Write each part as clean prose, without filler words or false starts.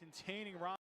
containing Ron.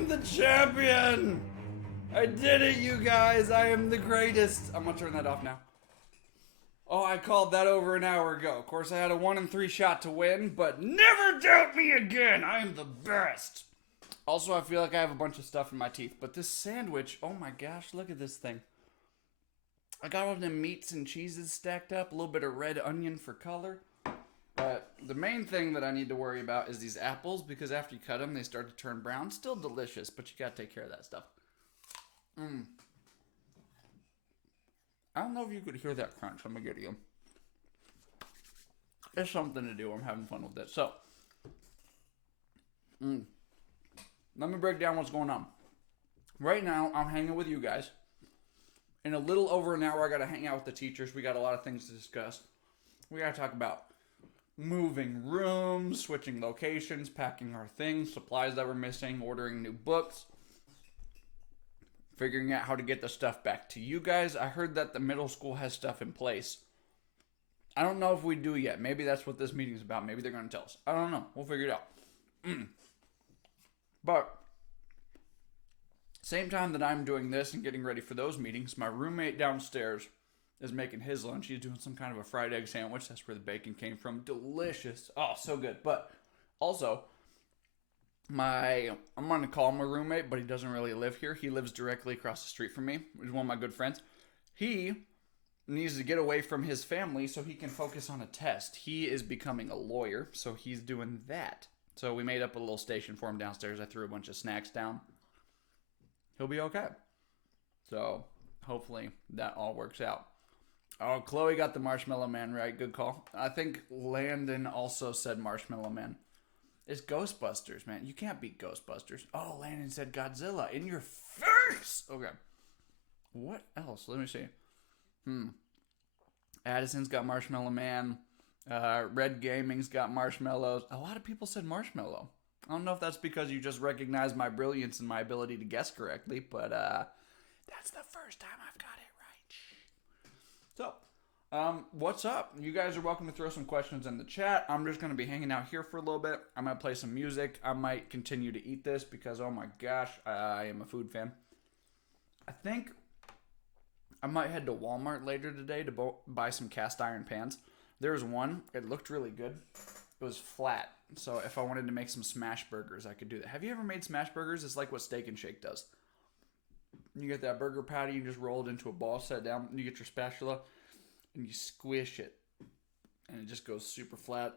am the champion! I did it, you guys! I am the greatest! I'm gonna turn that off now. Oh, I called that over an hour ago. Of course, I had a 1 in 3 shot to win, but never doubt me again! I am the best! Also, I feel like I have a bunch of stuff in my teeth, but this sandwich, oh my gosh, look at this thing. I got all the meats and cheeses stacked up, a little bit of red onion for color. But the main thing that I need to worry about is these apples, because after you cut them, they start to turn brown. Still delicious, but you gotta take care of that stuff. I don't know if you could hear that crunch. Let me get you. It's something to do. I'm having fun with it. So, let me break down what's going on. Right now, I'm hanging with you guys. In a little over an hour, I gotta hang out with the teachers. We got a lot of things to discuss. We gotta talk about moving rooms, switching locations, packing our things, supplies that we're missing, ordering new books, figuring out how to get the stuff back to you guys. I heard that the middle school has stuff in place. I don't know if we do yet. Maybe that's what this meeting's about. Maybe they're going to tell us. I don't know. We'll figure it out. But same time that I'm doing this and getting ready for those meetings, my roommate downstairs is making his lunch. He's doing some kind of a fried egg sandwich. That's where the bacon came from. Delicious. Oh, so good. But also, I'm going to call him a roommate, but he doesn't really live here. He lives directly across the street from me. He's one of my good friends. He needs to get away from his family so he can focus on a test. He is becoming a lawyer, so he's doing that. So we made up a little station for him downstairs. I threw a bunch of snacks down. He'll be okay. So hopefully that all works out. Oh, Chloe got the Marshmallow Man right. Good call. I think Landon also said Marshmallow Man. It's Ghostbusters, man. You can't beat Ghostbusters. Oh, Landon said Godzilla. In your face! Okay. What else? Let me see. Addison's got Marshmallow Man. Red Gaming's got marshmallows. A lot of people said marshmallow. I don't know if that's because you just recognize my brilliance and my ability to guess correctly, but that's the first time I've got it right. So, what's up? You guys are welcome to throw some questions in the chat. I'm just going to be hanging out here for a little bit. I'm going to play some music. I might continue to eat this because, oh my gosh, I am a food fan. I think I might head to Walmart later today to buy some cast iron pans. There's one. It looked really good. It was flat. So if I wanted to make some smash burgers, I could do that. Have you ever made smash burgers? It's like what Steak and Shake does. You get that burger patty, you just roll it into a ball, set it down, and you get your spatula, and you squish it. And it just goes super flat.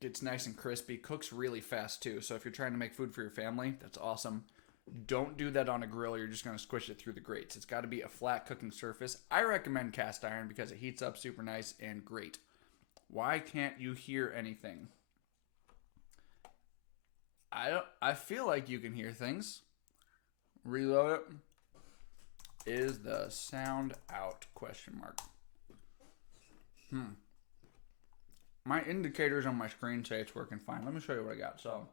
Gets nice and crispy. Cooks really fast, too. So if you're trying to make food for your family, that's awesome. Don't do that on a grill. You're just going to squish it through the grates. It's got to be a flat cooking surface. I recommend cast iron because it heats up super nice and great. Why can't you hear anything? I feel like you can hear things. Reload it. Is the sound out? Question mark. My indicators on my screen say it's working fine. Let me show you what I got. So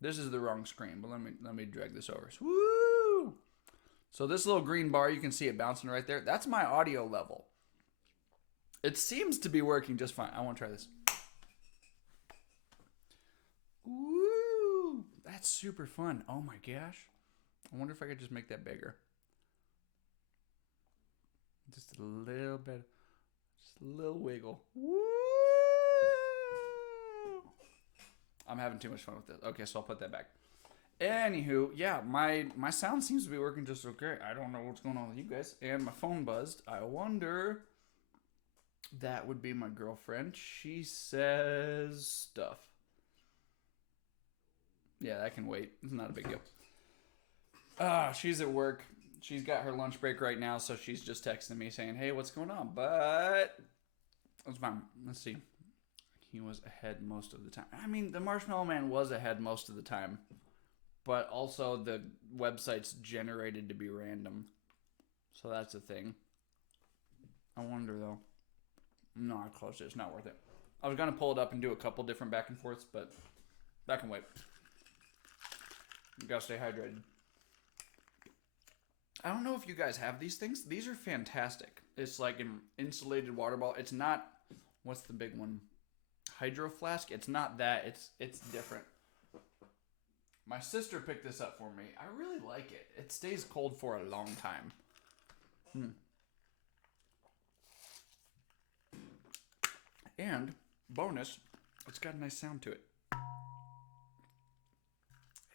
this is the wrong screen, but let me drag this over. Woo! So this little green bar, you can see it bouncing right there. That's my audio level. It seems to be working just fine. I want to try this. Woo! That's super fun. Oh my gosh. I wonder if I could just make that bigger. Just a little bit. Just a little wiggle. Woo! I'm having too much fun with this. Okay, so I'll put that back. Anywho, yeah, my sound seems to be working just okay. I don't know what's going on with you guys. And my phone buzzed. I wonder... That would be my girlfriend. She says stuff. Yeah, that can wait. It's not a big deal. She's at work. She's got her lunch break right now, so she's just texting me saying, hey, what's going on? But that's fine. Let's see. He was ahead most of the time. I mean, the Marshmallow Man was ahead most of the time. But also the website's generated to be random. So that's a thing. I wonder, though. No, I closed it. It's not worth it. I was going to pull it up and do a couple different back and forths, but that can wait. You got to stay hydrated. I don't know if you guys have these things. These are fantastic. It's like an insulated water bottle. It's not, what's the big one? Hydro Flask? It's not that. It's different. My sister picked this up for me. I really like it. It stays cold for a long time. And, bonus, it's got a nice sound to it.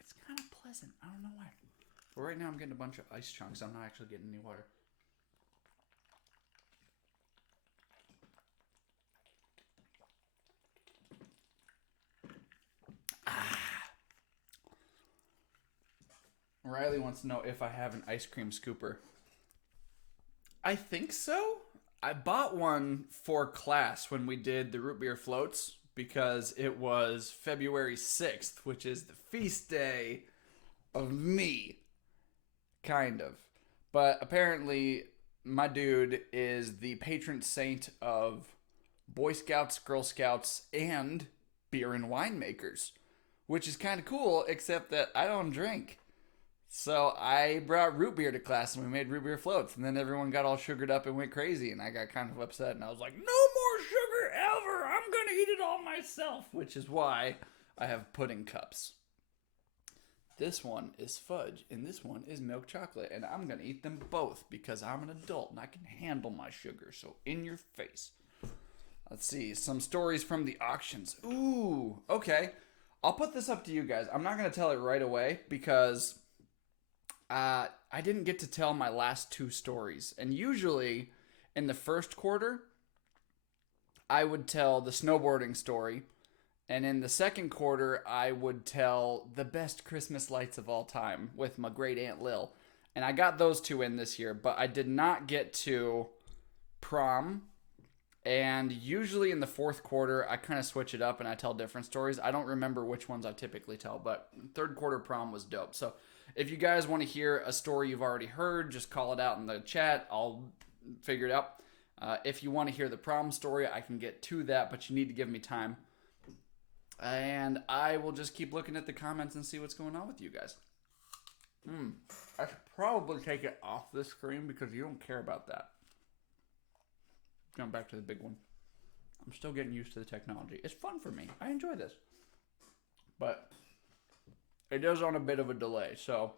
It's kind of pleasant. I don't know why. But right now I'm getting a bunch of ice chunks. I'm not actually getting any water. Riley wants to know if I have an ice cream scooper. I think so. I bought one for class when we did the root beer floats because it was February 6th, which is the feast day of me. Kind of. But apparently, my dude is the patron saint of Boy Scouts, Girl Scouts, and beer and winemakers, which is kind of cool, except that I don't drink. So I brought root beer to class and we made root beer floats. And then everyone got all sugared up and went crazy. And I got kind of upset. And I was like, no more sugar ever. I'm going to eat it all myself. Which is why I have pudding cups. This one is fudge and this one is milk chocolate. And I'm going to eat them both because I'm an adult and I can handle my sugar. So in your face. Let's see. Some stories from the auctions. Ooh, okay. I'll put this up to you guys. I'm not going to tell it right away because I didn't get to tell my last two stories. And usually in the first quarter, I would tell the snowboarding story. And in the second quarter, I would tell the best Christmas lights of all time with my great Aunt Lil. And I got those two in this year, but I did not get to prom. And usually in the fourth quarter, I kind of switch it up and I tell different stories. I don't remember which ones I typically tell, but third quarter prom was dope. So if you guys want to hear a story you've already heard, just call it out in the chat. I'll figure it out. If you want to hear the prom story, I can get to that, but you need to give me time. And I will just keep looking at the comments and see what's going on with you guys. I should probably take it off this screen because you don't care about that. Jump back to the big one. I'm still getting used to the technology. It's fun for me. I enjoy this. But it is on a bit of a delay, so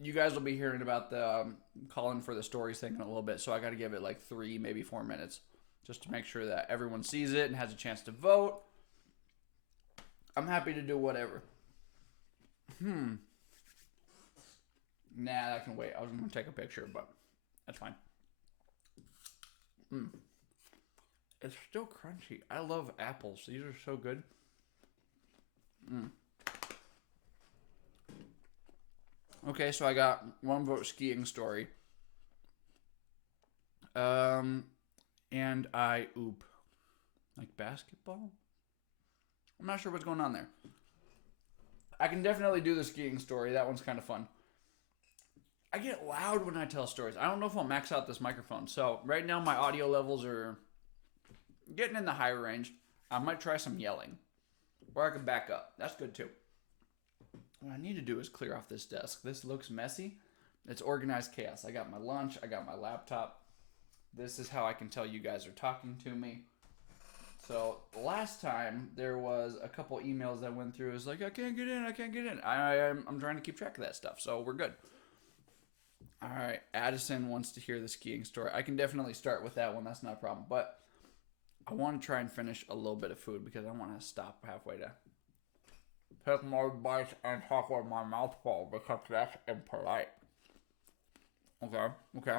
you guys will be hearing about the calling for the stories thing in a little bit, so I got to give it like 3, maybe 4 minutes just to make sure that everyone sees it and has a chance to vote. I'm happy to do whatever. Nah, that can wait. I was going to take a picture, but that's fine. It's still crunchy. I love apples. These are so good. Okay, so I got one vote skiing story. And I oop. Like basketball? I'm not sure what's going on there. I can definitely do the skiing story. That one's kind of fun. I get loud when I tell stories. I don't know if I'll max out this microphone. So right now my audio levels are getting in the higher range. I might try some yelling. Or I can back up. That's good too. What I need to do is clear off this desk. This looks messy. It's organized chaos. I got my lunch. I got my laptop. This is how I can tell you guys are talking to me. So last time there was a couple emails that went through. It was like, I can't get in. I'm trying to keep track of that stuff. So we're good. All right. Addison wants to hear the skiing story. I can definitely start with that one. That's not a problem. But I want to try and finish a little bit of food because I want to stop halfway to take more bites and talk with my mouth full because that's impolite. Okay.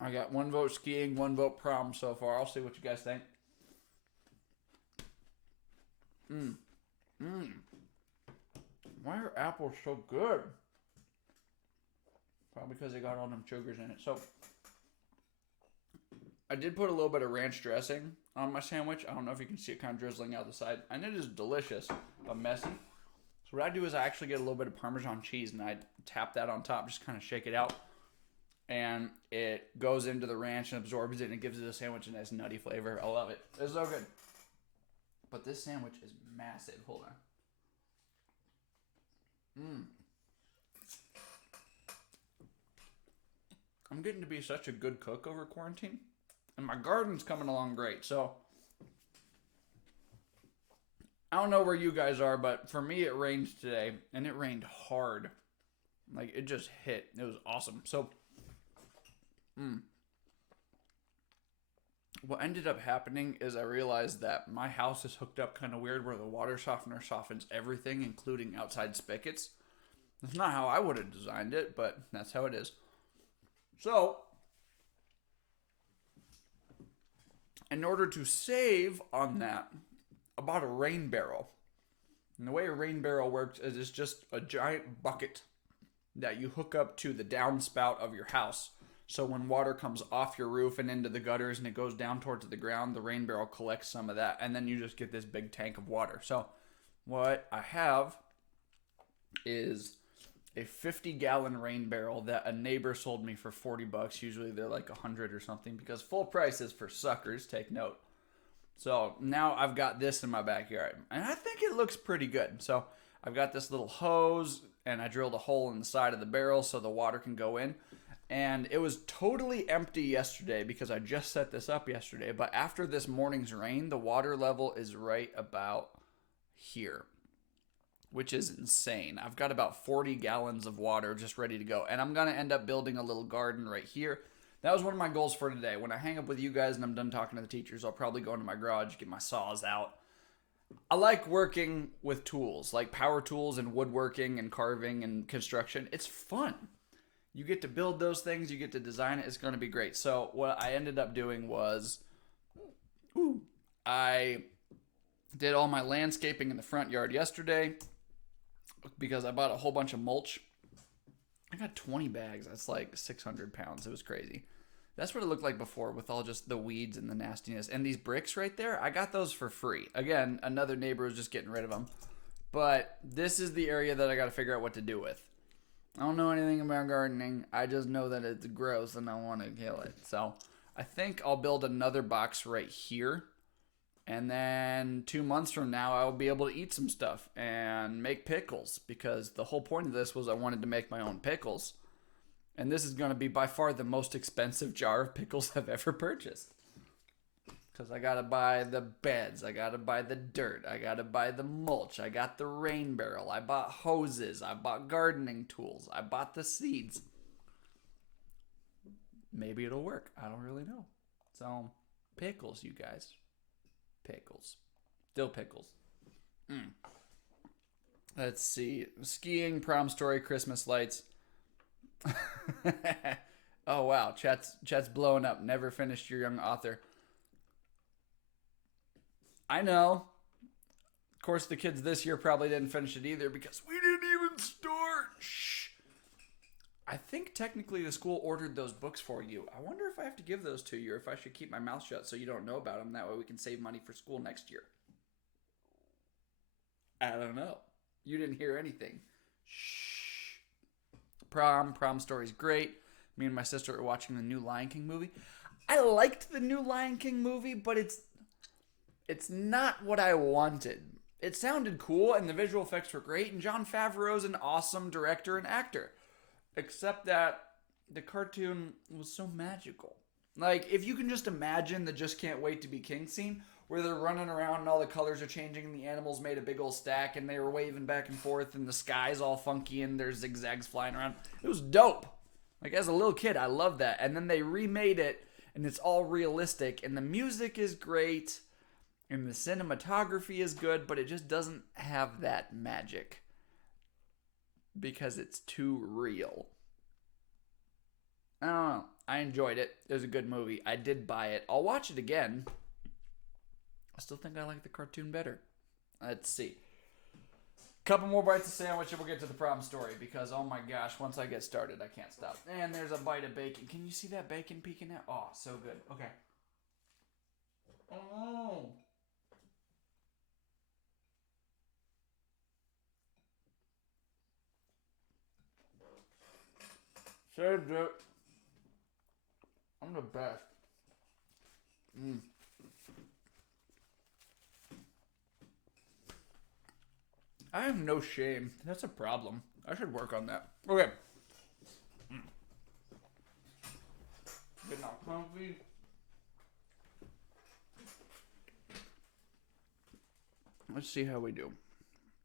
I got 1 vote skiing, 1 vote prom so far. I'll see what you guys think. Why are apples so good? Probably because they got all them sugars in it. So I did put a little bit of ranch dressing on my sandwich. I don't know if you can see it kind of drizzling out the side. And it is delicious, but messy. So what I do is I actually get a little bit of Parmesan cheese and I tap that on top, just kind of shake it out. And it goes into the ranch and absorbs it and it gives it a sandwich a nice nutty flavor. I love it. It's so good. But this sandwich is massive. Hold on. I'm getting to be such a good cook over quarantine. And my garden's coming along great. So I don't know where you guys are, but for me it rained today, and it rained hard. Like, it just hit. It was awesome. So, what ended up happening is I realized that my house is hooked up kind of weird where the water softener softens everything, including outside spigots. That's not how I would have designed it, but that's how it is. So, in order to save on that, I bought a rain barrel. And the way a rain barrel works is it's just a giant bucket that you hook up to the downspout of your house. So when water comes off your roof and into the gutters and it goes down towards the ground, the rain barrel collects some of that, and then you just get this big tank of water. So what I have is a 50-gallon rain barrel that a neighbor sold me for $40. Usually they're like 100 or something because full prices for suckers, take note. So now I've got this in my backyard, and I think it looks pretty good. So I've got this little hose, and I drilled a hole in the side of the barrel so the water can go in. And it was totally empty yesterday because I just set this up yesterday. But after this morning's rain, the water level is right about here, which is insane. I've got about 40 gallons of water just ready to go. And I'm going to end up building a little garden right here. That was one of my goals for today. When I hang up with you guys and I'm done talking to the teachers, I'll probably go into my garage, get my saws out. I like working with tools, like power tools and woodworking and carving and construction. It's fun. You get to build those things. You get to design it. It's going to be great. So what I ended up doing was I did all my landscaping in the front yard yesterday because I bought a whole bunch of mulch. I got 20 bags. That's like 600 pounds. It was crazy. That's what it looked like before with all just the weeds and the nastiness. And these bricks right there, I got those for free. Again, another neighbor was just getting rid of them. But this is the area that I got to figure out what to do with. I don't know anything about gardening. I just know that it's gross and I want to kill it. So I think I'll build another box right here. And then 2 months from now, I'll be able to eat some stuff and make pickles. Because the whole point of this was I wanted to make my own pickles. And this is going to be by far the most expensive jar of pickles I've ever purchased. Because I got to buy the beds, I got to buy the dirt, I got to buy the mulch, I got the rain barrel, I bought hoses, I bought gardening tools, I bought the seeds. Maybe it'll work. I don't really know. So, pickles, you guys. Pickles. Dill pickles. Let's see. Skiing, prom story, Christmas lights. Oh, wow. Chat's blowing up. Never finished your young author. I know. Of course, the kids this year probably didn't finish it either because we didn't even start. Shh. I think technically the school ordered those books for you. I wonder if I have to give those to you or if I should keep my mouth shut so you don't know about them. That way we can save money for school next year. I don't know. You didn't hear anything. Shh. Prom story's great. Me and my sister are watching the new Lion King movie. I liked the new Lion King movie, but it's not what I wanted. It sounded cool, and the visual effects were great, and Jon Favreau's an awesome director and actor. Except that the cartoon was so magical. Like, if you can just imagine the Just Can't Wait to Be King scene, where they're running around and all the colors are changing, and the animals made a big old stack, and they were waving back and forth, and the sky's all funky, and there's zigzags flying around. It was dope. Like, as a little kid, I loved that. And then they remade it, and it's all realistic, and the music is great, and the cinematography is good, but it just doesn't have that magic. Because it's too real. I don't know. I enjoyed it. It was a good movie. I did buy it. I'll watch it again. I still think I like the cartoon better. Let's see. Couple more bites of sandwich and we'll get to the prom story. Because, oh my gosh, once I get started, I can't stop. And there's a bite of bacon. Can you see that bacon peeking out? Oh, so good. Okay. Oh. Saved it. I'm the best. I have no shame. That's a problem. I should work on that. Okay. Getting all comfy. Let's see how we do.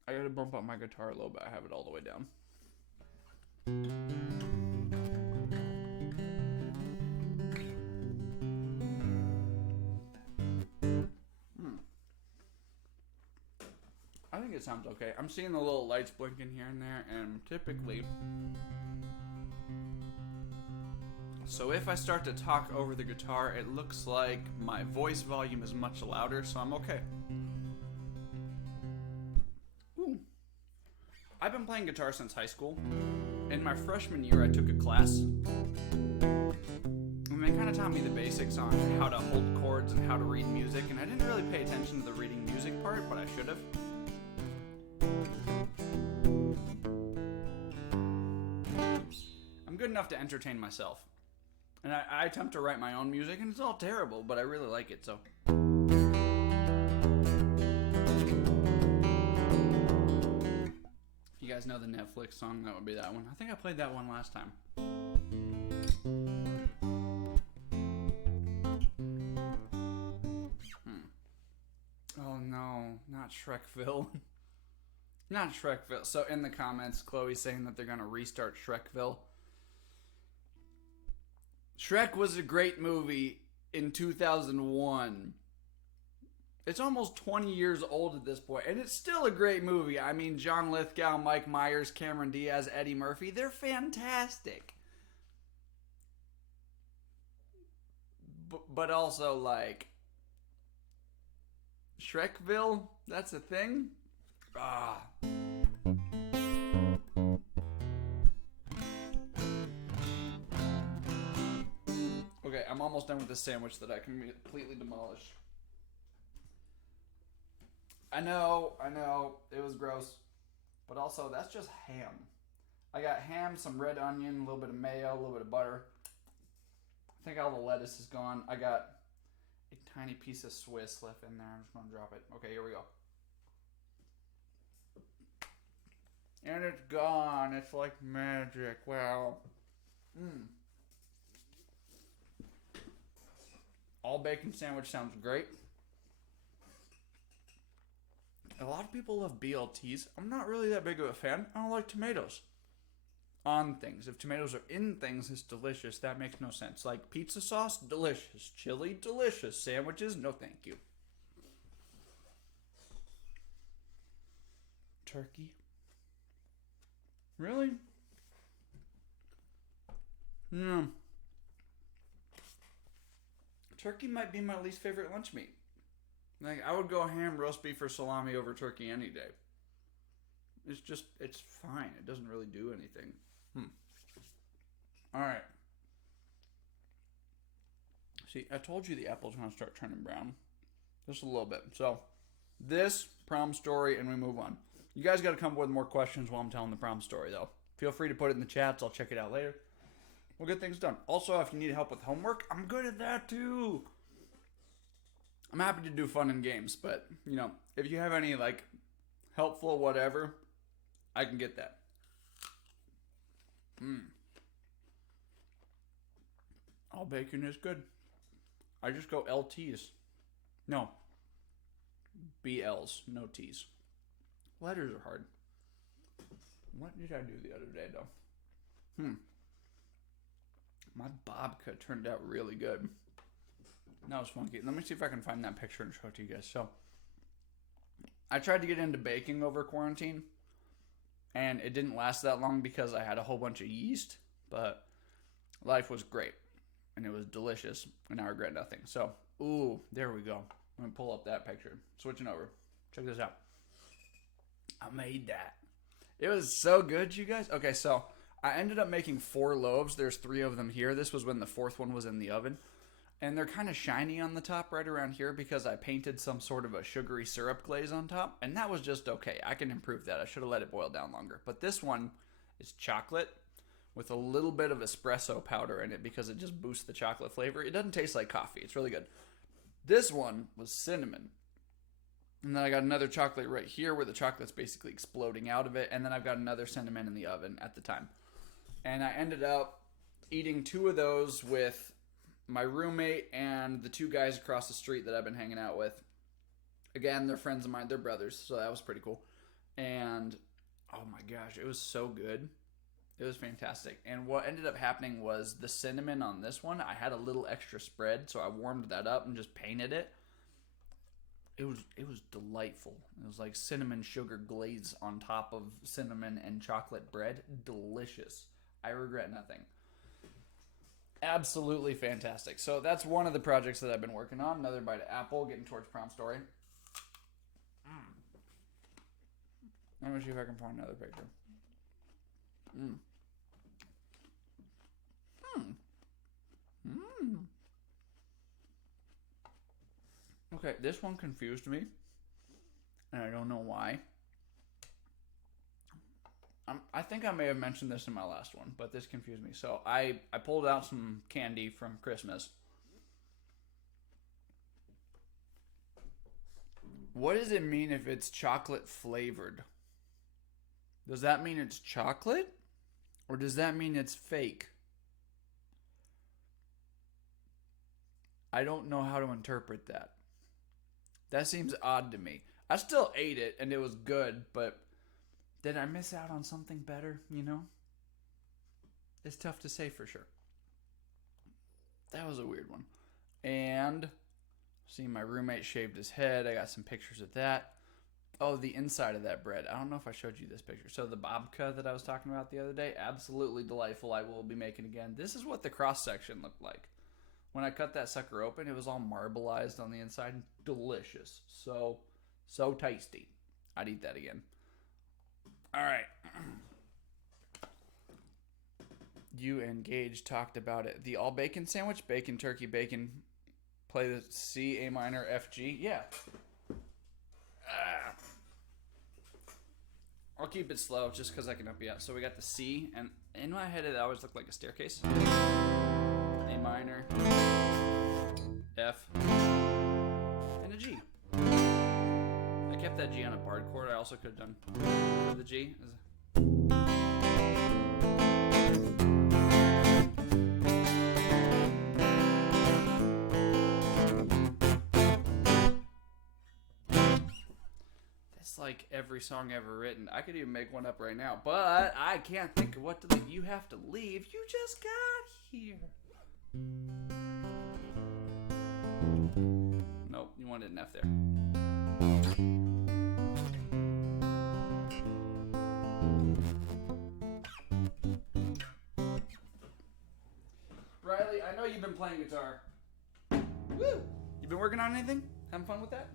I gotta bump up my guitar a little bit. I have it all the way down. I think it sounds okay. I'm seeing the little lights blinking here and there, and typically... So if I start to talk over the guitar, it looks like my voice volume is much louder, so I'm okay. Ooh. I've been playing guitar since high school. In my freshman year, I took a class. And they kind of taught me the basics on how to hold chords and how to read music, and I didn't really pay attention to the reading music part, but I should have. I'm good enough to entertain myself. And I attempt to write my own music, and it's all terrible, but I really like it, so. If you guys know the Netflix song, that would be that one. I think I played that one last time. Oh no, not Shrekville. Not Shrekville. So in the comments, Chloe's saying that they're going to restart Shrekville. Shrek was a great movie in 2001. It's almost 20 years old at this point, and it's still a great movie. I mean, John Lithgow, Mike Myers, Cameron Diaz, Eddie Murphy, they're fantastic. But also, like, Shrekville, that's a thing? Ah. Okay, I'm almost done with this sandwich that I can completely demolish. I know, it was gross. But also, that's just ham. I got ham, some red onion, a little bit of mayo, a little bit of butter. I think all the lettuce is gone. I got a tiny piece of Swiss left in there. I'm just going to drop it. Okay, here we go. And it's gone. It's like magic. Wow. All bacon sandwich sounds great. A lot of people love BLTs. I'm not really that big of a fan. I don't like tomatoes on things. If tomatoes are in things, it's delicious. That makes no sense. Like pizza sauce, delicious. Chili, delicious. Sandwiches, no thank you. Turkey. Really? No. Turkey might be my least favorite lunch meat. Like, I would go ham, roast beef, or salami over turkey any day. It's fine. It doesn't really do anything. Alright. See, I told you the apple's going to start turning brown. Just a little bit. So, this prom story, and we move on. You guys got to come up with more questions while I'm telling the prom story, though. Feel free to put it in the chats. I'll check it out later. We'll get things done. Also, if you need help with homework, I'm good at that, too. I'm happy to do fun and games, but, you know, if you have any, like, helpful whatever, I can get that. All bacon is good. I just go LTs. No. BLs, no T's. Letters are hard. What did I do the other day, though? My babka turned out really good. That was funky. Let me see if I can find that picture and show it to you guys. So, I tried to get into baking over quarantine, and it didn't last that long because I had a whole bunch of yeast, but life was great, and it was delicious, and I regret nothing. So, ooh, there we go. I'm going to pull up that picture. Switching over. Check this out. I made that. It was so good, you guys. Okay, so I ended up making 4 loaves. There's 3 of them here. This was when the 4th one was in the oven. And they're kind of shiny on the top right around here because I painted some sort of a sugary syrup glaze on top. And that was just okay. I can improve that. I should have let it boil down longer. But this one is chocolate with a little bit of espresso powder in it because it just boosts the chocolate flavor. It doesn't taste like coffee. It's really good. This one was cinnamon. And then I got another chocolate right here where the chocolate's basically exploding out of it. And then I've got another cinnamon in the oven at the time. And I ended up eating 2 of those with my roommate and the 2 guys across the street that I've been hanging out with. Again, they're friends of mine. They're brothers, so that was pretty cool. And oh my gosh, it was so good. It was fantastic. And what ended up happening was the cinnamon on this one, I had a little extra spread, so I warmed that up and just painted it. It was delightful. It was like cinnamon sugar glaze on top of cinnamon and chocolate bread. Delicious. I regret nothing. Absolutely fantastic. So that's one of the projects that I've been working on. Another bite of apple, getting towards prom story. Let me see if I can find another picture. Mm. Mm. Okay, this one confused me, and I don't know why. I think I may have mentioned this in my last one, but this confused me. So I pulled out some candy from Christmas. What does it mean if it's chocolate flavored? Does that mean it's chocolate? Or does that mean it's fake? I don't know how to interpret that. That seems odd to me. I still ate it and it was good, but did I miss out on something better? You know? It's tough to say for sure. That was a weird one. And see, my roommate shaved his head. I got some pictures of that. Oh, the inside of that bread. I don't know if I showed you this picture. So the babka that I was talking about the other day, absolutely delightful. I will be making again. This is what the cross section looked like. When I cut that sucker open, it was all marbleized on the inside. Delicious. So tasty. I'd eat that again. All right. You and Gage talked about it. The all bacon sandwich, bacon, turkey, bacon. Play the C, A minor, F, G. Yeah. I'll keep it slow just because I can help you out. So we got the C, and in my head it always looked like a staircase. A minor, F, and a G. I kept that G on a barred chord. I also could have done the G. Like every song ever written. I could even make one up right now, but I can't think of what to leave. You have to leave. You just got here. Nope, you wanted an F there. Riley, I know you've been playing guitar. Woo! You been working on anything? Having fun with that?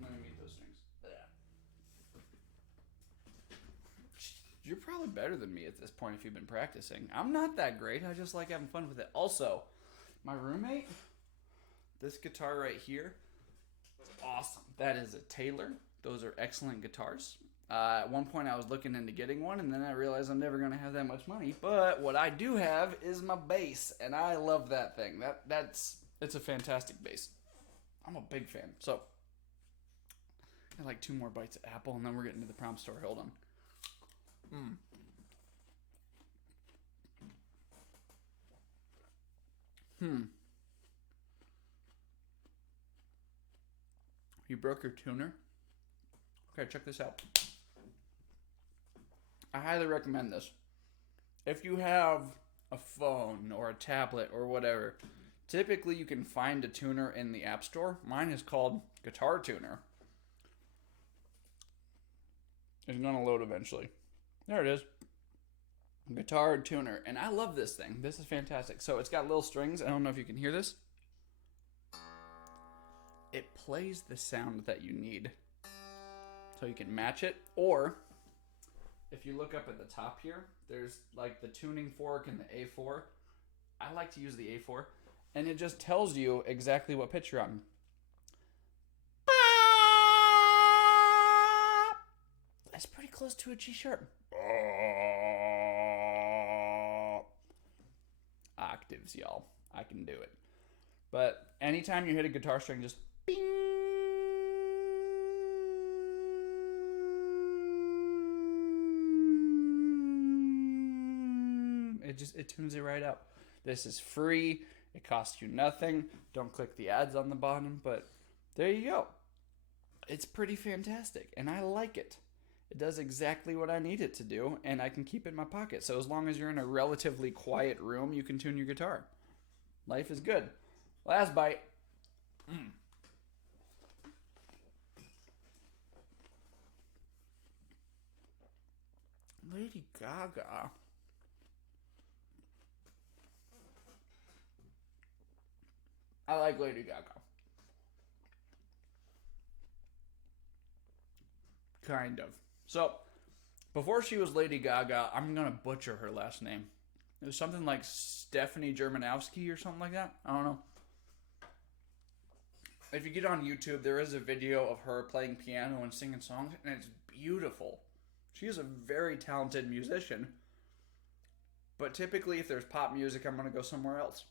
You're probably better than me at this point if you've been practicing. I'm not that great. I just like having fun with it. Also, my roommate, this guitar right here, is awesome. That is a Taylor. Those are excellent guitars. At one point, I was looking into getting one, and then I realized I'm never going to have that much money. But what I do have is my bass, and I love that thing. It's a fantastic bass. I'm a big fan. So, I got like 2 more bites of apple, and then we're getting to the prom story. Hold on. You broke your tuner? Okay, check this out. I highly recommend this. If you have a phone or a tablet or whatever, typically you can find a tuner in the App Store. Mine is called Guitar Tuner. It's going to load eventually. There it is. Guitar Tuner. And I love this thing. This is fantastic. So it's got little strings. I don't know if you can hear this. It plays the sound that you need. So you can match it. Or, if you look up at the top here, there's like the tuning fork and the A4. I like to use the A4. And it just tells you exactly what pitch you're on. That's pretty close to a G sharp. Octaves, y'all. I can do it. But anytime you hit a guitar string, just bing. It tunes it right up. This is free. It costs you nothing. Don't click the ads on the bottom, but there you go. It's pretty fantastic, and I like it. It does exactly what I need it to do, and I can keep it in my pocket. So as long as you're in a relatively quiet room, you can tune your guitar. Life is good. Last bite. Lady Gaga. I like Lady Gaga. Kind of. So, before she was Lady Gaga, I'm going to butcher her last name. It was something like Stephanie Germanowski or something like that. I don't know. If you get on YouTube, there is a video of her playing piano and singing songs, and it's beautiful. She is a very talented musician. But typically, if there's pop music, I'm going to go somewhere else.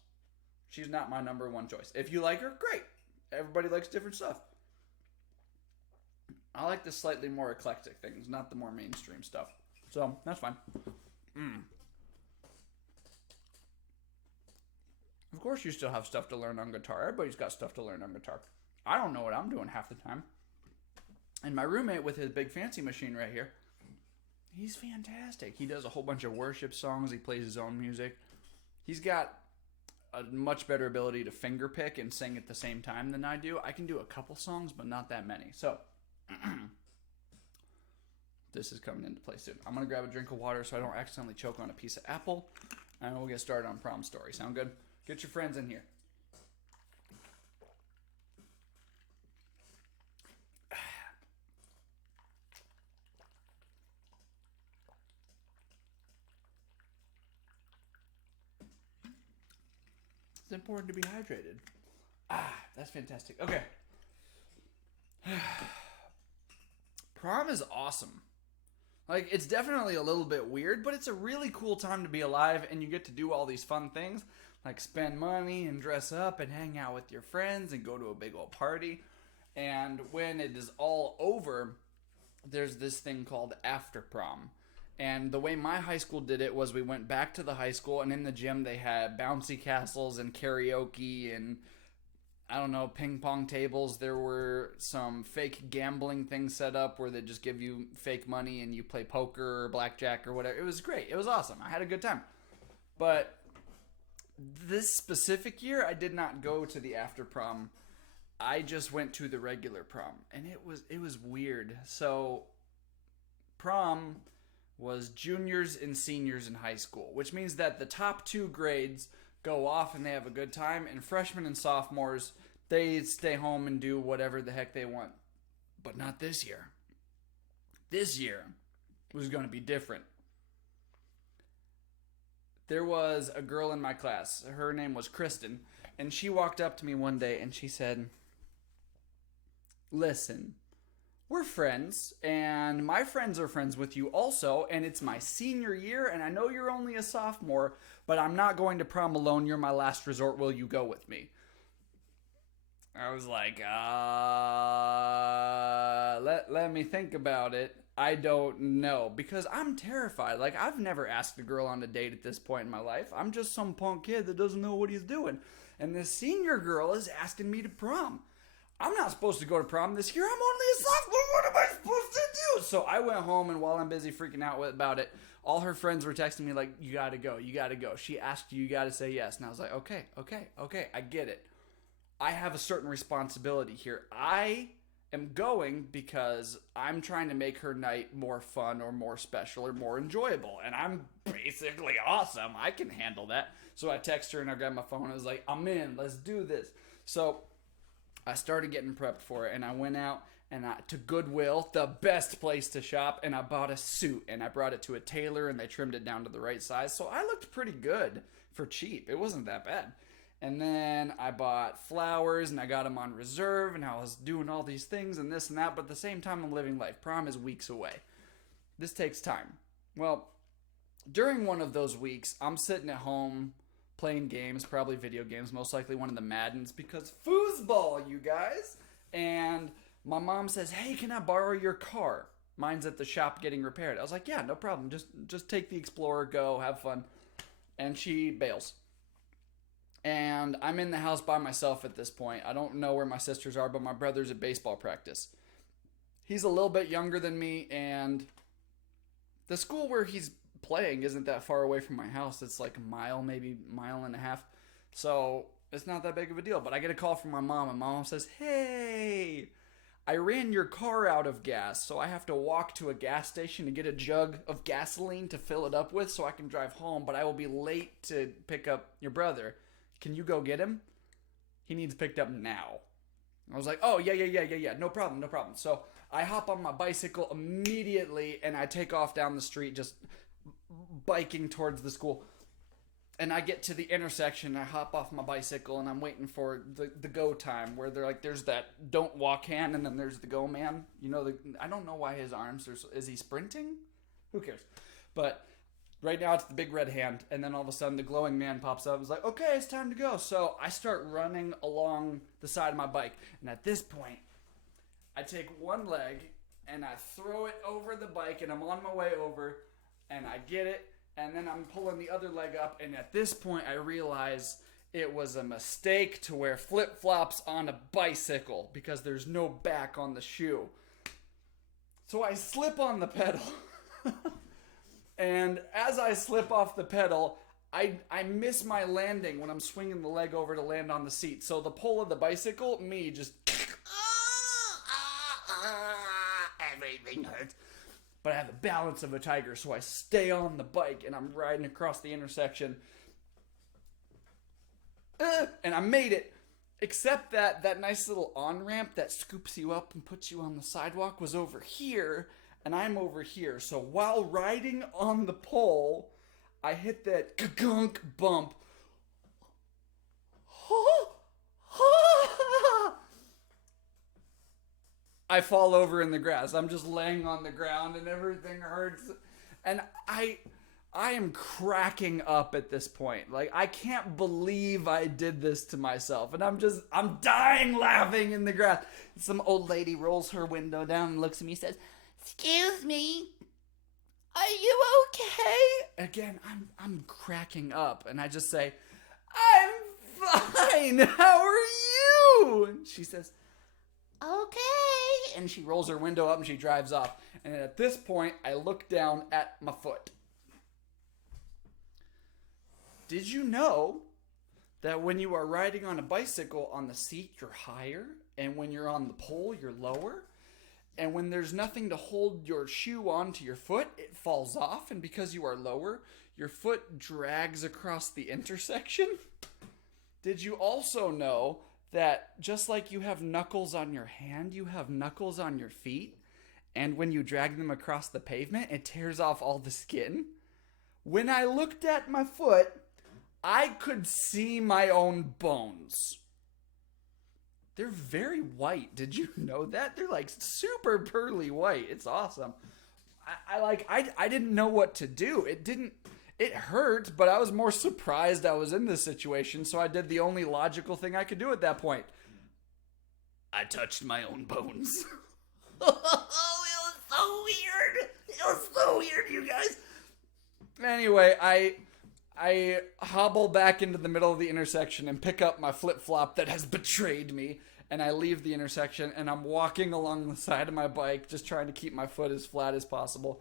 She's not my number one choice. If you like her, great. Everybody likes different stuff. I like the slightly more eclectic things, not the more mainstream stuff. So, that's fine. Of course, you still have stuff to learn on guitar. Everybody's got stuff to learn on guitar. I don't know what I'm doing half the time. And my roommate with his big fancy machine right here, he's fantastic. He does a whole bunch of worship songs. He plays his own music. He's got a much better ability to finger pick and sing at the same time than I do. I can do a couple songs, but not that many. So, this is coming into play soon. I'm going to grab a drink of water so I don't accidentally choke on a piece of apple. And we'll get started on Prom Story. Sound good? Get your friends in here. It's important to be hydrated. That's fantastic. Okay. Prom is awesome. Like, it's definitely a little bit weird, but it's a really cool time to be alive, and you get to do all these fun things, like spend money and dress up and hang out with your friends and go to a big old party. And when it is all over, there's this thing called after prom. And the way my high school did it was we went back to the high school, and in the gym they had bouncy castles and karaoke and, I don't know, ping pong tables. There were some fake gambling things set up where they just give you fake money and you play poker or blackjack or whatever. It was great. It was awesome. I had a good time. But this specific year, I did not go to the after prom. I just went to the regular prom, and it was weird. So prom was juniors and seniors in high school, which means that the top two grades go off and they have a good time, and freshmen and sophomores, they stay home and do whatever the heck they want. But not this year. This year was going to be different. There was a girl in my class. Her name was Kristen, and she walked up to me one day and she said, "Listen, we're friends, and my friends are friends with you also, and it's my senior year, and I know you're only a sophomore, but I'm not going to prom alone. You're my last resort. Will you go with me?" I was like, let me think about it. I don't know, because I'm terrified. Like, I've never asked a girl on a date at this point in my life. I'm just some punk kid that doesn't know what he's doing. And this senior girl is asking me to prom. I'm not supposed to go to prom this year. I'm only a sophomore. What am I supposed to do? So I went home, and while I'm busy freaking out about it, all her friends were texting me like, you gotta go, you gotta go. She asked you, you gotta say yes. And I was like, okay, I get it. I have a certain responsibility here. I am going because I'm trying to make her night more fun or more special or more enjoyable. And I'm basically awesome. I can handle that. So I text her and I grabbed my phone and I was like, I'm in. Let's do this. So I started getting prepped for it, and I went out and to Goodwill, the best place to shop, and I bought a suit, and I brought it to a tailor, and they trimmed it down to the right size. So I looked pretty good for cheap. It wasn't that bad. And then I bought flowers, and I got them on reserve, and I was doing all these things and this and that, but at the same time, I'm living life. Prom is weeks away. This takes time. Well, during one of those weeks, I'm sitting at home playing games, probably video games, most likely one of the Maddens, because foosball, you guys. And my mom says, "Hey, can I borrow your car? Mine's at the shop getting repaired." I was like, "Yeah, no problem. Just take the Explorer, go, have fun." And she bails. And I'm in the house by myself at this point. I don't know where my sisters are, but my brother's at baseball practice. he's a little bit younger than me, and the school where he's playing isn't that far away from my house. It's like a mile, maybe mile and a half. So it's not that big of a deal. But I get a call from my mom, and my mom says, "Hey, I ran your car out of gas, so I have to walk to a gas station to get a jug of gasoline to fill it up with so I can drive home, but I will be late to pick up your brother. Can you go get him? He needs picked up now." I was like, "Oh, yeah, no problem. So I hop on my bicycle immediately, and I take off down the street, just biking towards the school. And I get to the intersection, I hop off my bicycle, and I'm waiting for the go time, where they're like, there's that don't walk hand, and then there's the go man. You know, I don't know why his arms, is he sprinting? Who cares? But right now it's the big red hand, and then all of a sudden the glowing man pops up. It's like, okay, it's time to go. So I start running along the side of my bike, and at this point, I take one leg, and I throw it over the bike, and I'm on my way over, and I get it, and then I'm pulling the other leg up, and at this point I realize it was a mistake to wear flip-flops on a bicycle because there's no back on the shoe. So I slip on the pedal, and as I slip off the pedal, I miss my landing when I'm swinging the leg over to land on the seat. So the pull of the bicycle, me just... everything hurts. But I have the balance of a tiger, so I stay on the bike, and I'm riding across the intersection. And I made it. Except that nice little on-ramp that scoops you up and puts you on the sidewalk was over here, and I'm over here. So while riding on the pole, I hit that gunk bump. I fall over in the grass. I'm just laying on the ground and everything hurts. And I am cracking up at this point. Like, I can't believe I did this to myself. And I'm dying laughing in the grass. Some old lady rolls her window down and looks at me and says, "Excuse me, are you okay?" Again, I'm cracking up. And I just say, "I'm fine. How are you?" And she says, "Okay." And she rolls her window up and she drives off. And at this point, I look down at my foot. Did you know that when you are riding on a bicycle on the seat, you're higher? And when you're on the pole, you're lower? And when there's nothing to hold your shoe onto your foot, it falls off. And because you are lower, your foot drags across the intersection? Did you also know that just like you have knuckles on your hand, you have knuckles on your feet, and when you drag them across the pavement, it tears off all the skin? When I looked at my foot, I could see my own bones. They're very white. Did you know that? They're like super pearly white. It's awesome. I didn't know what to do. It hurt, but I was more surprised I was in this situation, so I did the only logical thing I could do at that point. I touched my own bones. Oh, it was so weird. It was so weird, you guys. Anyway, I hobble back into the middle of the intersection and pick up my flip-flop that has betrayed me, and I leave the intersection, and I'm walking along the side of my bike, just trying to keep my foot as flat as possible.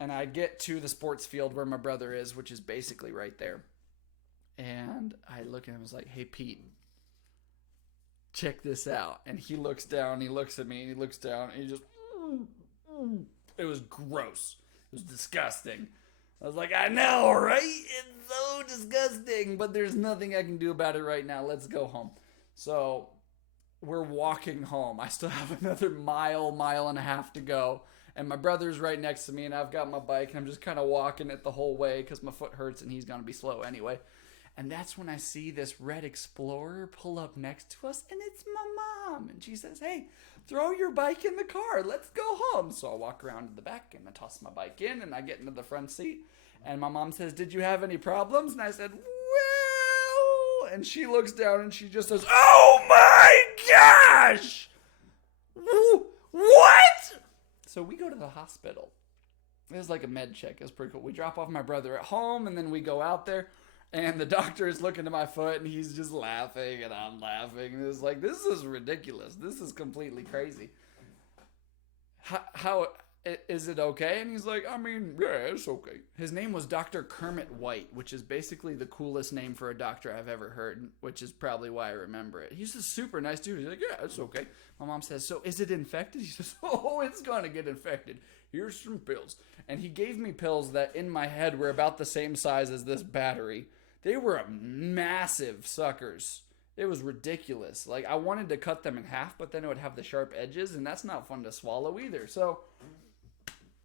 And I get to the sports field where my brother is, which is basically right there. And I look at him and was like, "Hey, Pete, check this out." And he looks down, he looks at me, and he looks down, and he just... It was gross. It was disgusting. I was like, "I know, right? It's so disgusting, but there's nothing I can do about it right now. Let's go home." So we're walking home. I still have another mile and a half to go. And my brother's right next to me, and I've got my bike, and I'm just kind of walking it the whole way because my foot hurts, and he's going to be slow anyway. And that's when I see this red Explorer pull up next to us, and it's my mom. And she says, "Hey, throw your bike in the car. Let's go home." So I walk around to the back, and I toss my bike in, and I get into the front seat. And my mom says, "Did you have any problems?" And I said, "Well..." And she looks down, and she just says, "Oh my gosh! What?" So we go to the hospital. It was like a med check. It was pretty cool. We drop off my brother at home, and then we go out there, and the doctor is looking at my foot, and he's just laughing, and I'm laughing. And it's like, this is ridiculous. This is completely crazy. how is it okay? And he's like, I mean, yeah, it's okay. His name was Dr. Kermit White, which is basically the coolest name for a doctor I've ever heard, which is probably why I remember it. He's a super nice dude. He's like, yeah, it's okay. My mom says, so is it infected? He says, oh, it's going to get infected. Here's some pills. And he gave me pills that in my head were about the same size as this battery. They were massive suckers. It was ridiculous. Like, I wanted to cut them in half, but then it would have the sharp edges, and that's not fun to swallow either. So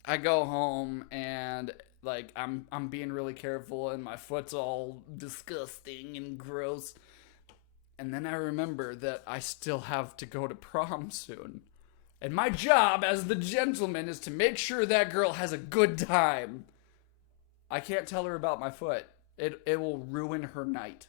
I go home and like I'm being really careful and my foot's all disgusting and gross. And then I remember that I still have to go to prom soon. And my job as the gentleman is to make sure that girl has a good time. I can't tell her about my foot. It will ruin her night.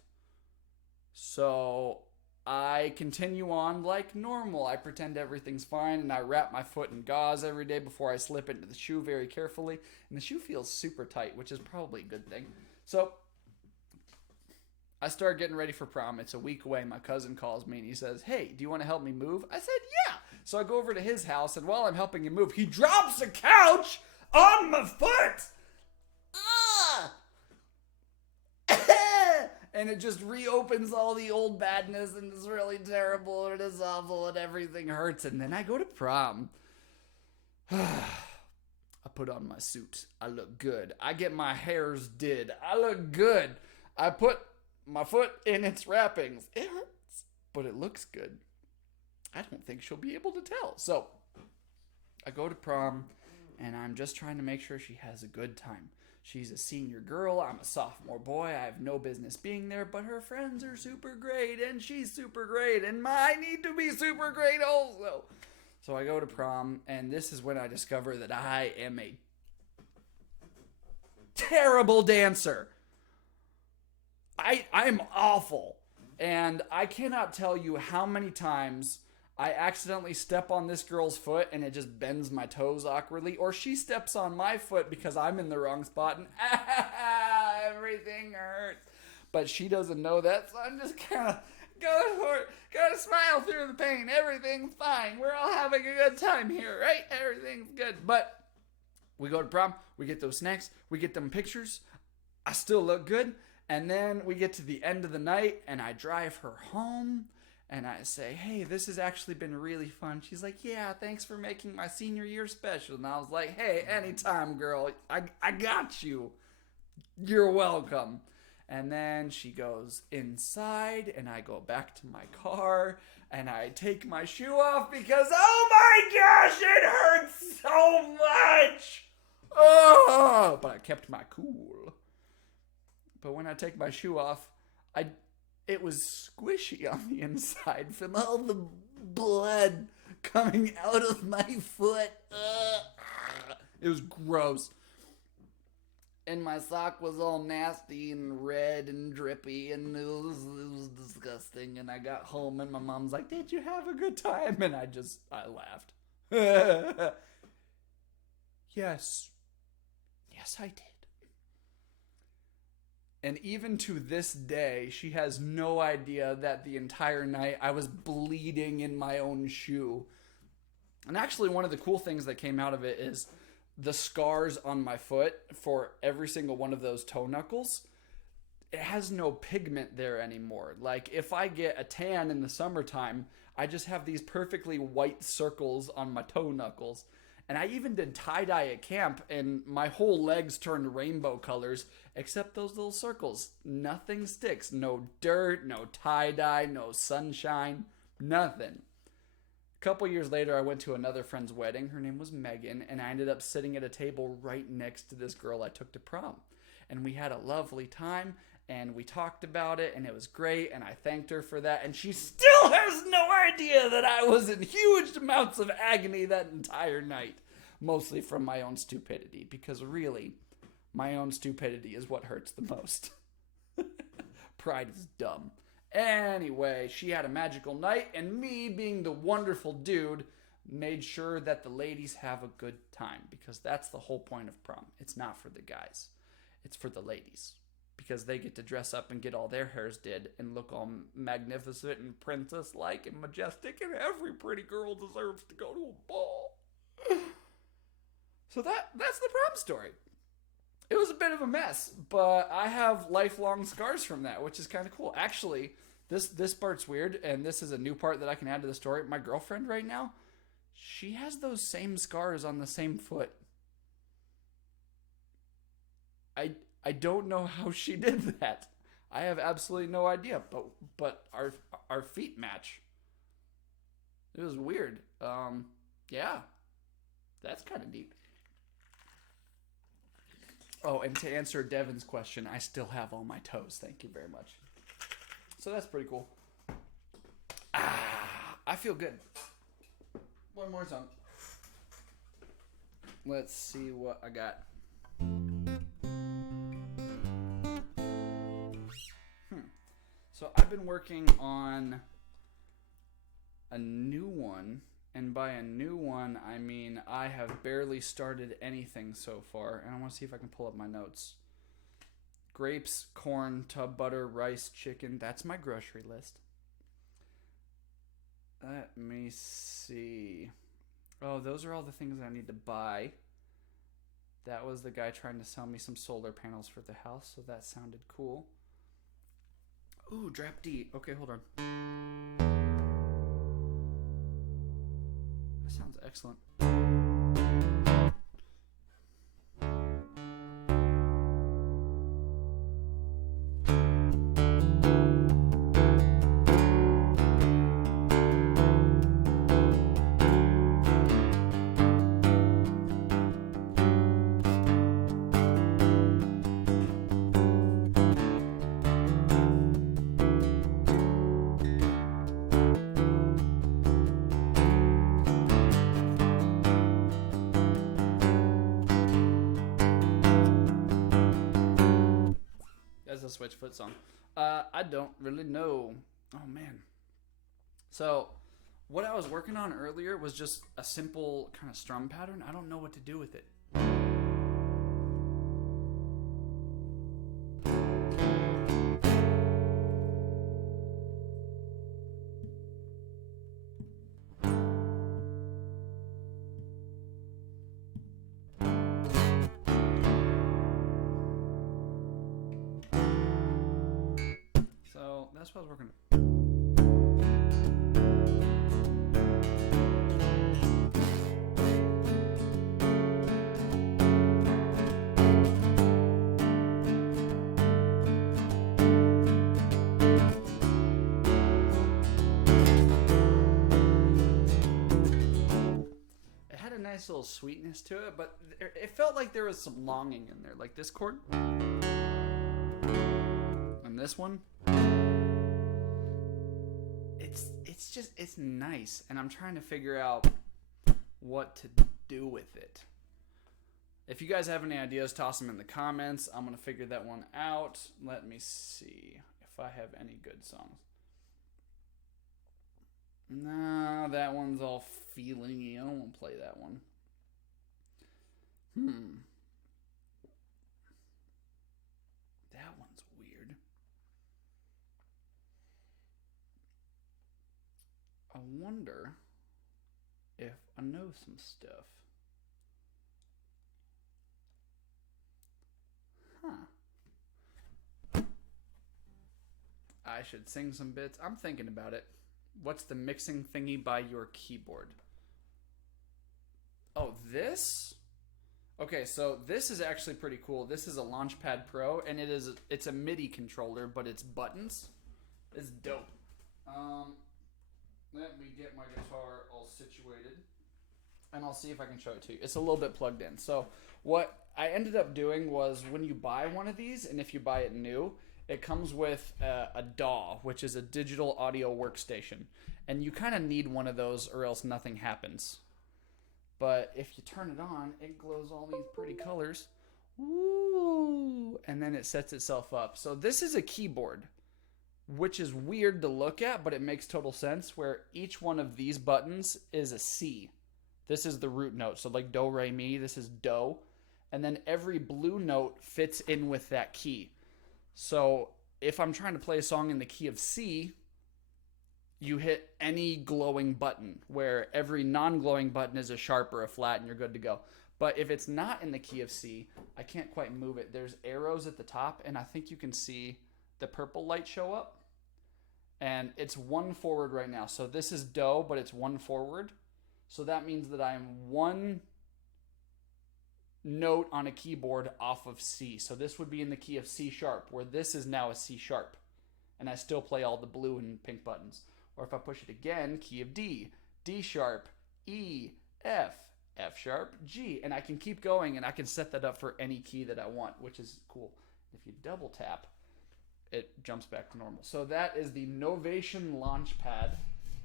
So I continue on like normal. I pretend everything's fine and I wrap my foot in gauze every day before I slip into the shoe very carefully. And the shoe feels super tight, which is probably a good thing. So I start getting ready for prom. It's a week away. My cousin calls me and he says, hey, do you want to help me move? I said, yeah. So I go over to his house, and while I'm helping him move, he drops a couch on my foot. Ah! And it just reopens all the old badness, and it's really terrible, and it's awful, and everything hurts. And then I go to prom. I put on my suit. I look good. I get my hairs did. I look good. I put my foot in its wrappings. It hurts, but it looks good. I don't think she'll be able to tell. So I go to prom, and I'm just trying to make sure she has a good time. She's a senior girl. I'm a sophomore boy. I have no business being there, but her friends are super great, and she's super great, and I need to be super great also. So I go to prom, and this is when I discover that I am a terrible dancer. I'm awful. And I cannot tell you how many times I accidentally step on this girl's foot and it just bends my toes awkwardly, or she steps on my foot because I'm in the wrong spot and everything hurts. But she doesn't know that, so I'm just kind of going for it. Gotta smile through the pain. Everything's fine. We're all having a good time here, right? Everything's good. But we go to prom, we get those snacks, we get them pictures. I still look good. And then we get to the end of the night and I drive her home. And I say, hey, this has actually been really fun. She's like, yeah, thanks for making my senior year special. And I was like, hey, anytime, girl. I got you. You're welcome. And then she goes inside, and I go back to my car, and I take my shoe off because, oh my gosh, it hurts so much. Oh, but I kept my cool. But when I take my shoe off, it was squishy on the inside from all the blood coming out of my foot. It was gross. And my sock was all nasty and red and drippy, and it was disgusting. And I got home and my mom's like, did you have a good time? And I laughed. Yes, I did. And even to this day, she has no idea that the entire night I was bleeding in my own shoe. And actually, one of the cool things that came out of it is the scars on my foot for every single one of those toe knuckles. It has no pigment there anymore. Like, if I get a tan in the summertime, I just have these perfectly white circles on my toe knuckles. And I even did tie-dye at camp, and my whole legs turned rainbow colors, except those little circles. Nothing sticks. No dirt, no tie-dye, no sunshine, nothing. A couple years later, I went to another friend's wedding. Her name was Megan, and I ended up sitting at a table right next to this girl I took to prom. And we had a lovely time, and we talked about it, and it was great, and I thanked her for that, and she still has no idea that I was in huge amounts of agony that entire night, mostly from my own stupidity, because really, my own stupidity is what hurts the most. Pride is dumb. Anyway, she had a magical night, and me, being the wonderful dude, made sure that the ladies have a good time, because that's the whole point of prom. It's not for the guys. It's for the ladies. Because they get to dress up and get all their hairs did and look all magnificent and princess-like and majestic, and every pretty girl deserves to go to a ball. So that's the prom story. It was a bit of a mess, but I have lifelong scars from that, which is kind of cool. Actually, this part's weird, and this is a new part that I can add to the story. My girlfriend right now, she has those same scars on the same foot. I don't know how she did that. I have absolutely no idea, but our feet match. It was weird. Yeah, that's kind of deep. Oh, and to answer Devin's question, I still have all my toes. Thank you very much. So that's pretty cool. I feel good. One more song. Let's see what I got. So I've been working on a new one, and by a new one, I mean I have barely started anything so far, and I want to see if I can pull up my notes. Grapes, corn, tub butter, rice, chicken. That's my grocery list. Let me see. Oh, those are all the things I need to buy. That was the guy trying to sell me some solar panels for the house, so that sounded cool. Ooh, drop D. Okay, hold on. That sounds excellent. That's a Switchfoot song. I don't really know. Oh man. So, what I was working on earlier was just a simple kind of strum pattern. I don't know what to do with it. So, that's what I was working on. It had a nice little sweetness to it, but it felt like there was some longing in there. Like this chord. And this one. It's nice, and I'm trying to figure out what to do with it. If you guys have any ideas, toss them in the comments. I'm gonna figure that one out. Let me see if I have any good songs. No, that one's all feelingy. I don't want to play that one. That one's weird. I wonder if I know some stuff. I should sing some bits. I'm thinking about it. What's the mixing thingy by your keyboard? Oh, this? Okay, so this is actually pretty cool. This is a Launchpad Pro, and it's a MIDI controller, but it's buttons. It's dope. Let me get my guitar all situated, and I'll see if I can show it to you. It's a little bit plugged in. So what I ended up doing was when you buy one of these, and if you buy it new, it comes with a DAW, which is a digital audio workstation. And you kind of need one of those or else nothing happens. But if you turn it on, it glows all these pretty colors. Woo! And then it sets itself up. So this is a keyboard, which is weird to look at, but it makes total sense, where each one of these buttons is a C. This is the root note. So like do, re, mi, this is do. And then every blue note fits in with that key. So if I'm trying to play a song in the key of C, you hit any glowing button, where every non-glowing button is a sharp or a flat, and you're good to go. But if it's not in the key of C, I can't quite move it. There's arrows at the top, and I think you can see the purple light show up. And it's 1 forward right now. So this is Do, but it's 1 forward. So that means that I am 1 note on a keyboard off of C. So this would be in the key of C sharp, where this is now a C sharp. And I still play all the blue and pink buttons. Or if I push it again, key of D, D sharp, E, F, F sharp, G. And I can keep going, and I can set that up for any key that I want, which is cool. If you double tap, it jumps back to normal. So that is the Novation Launchpad,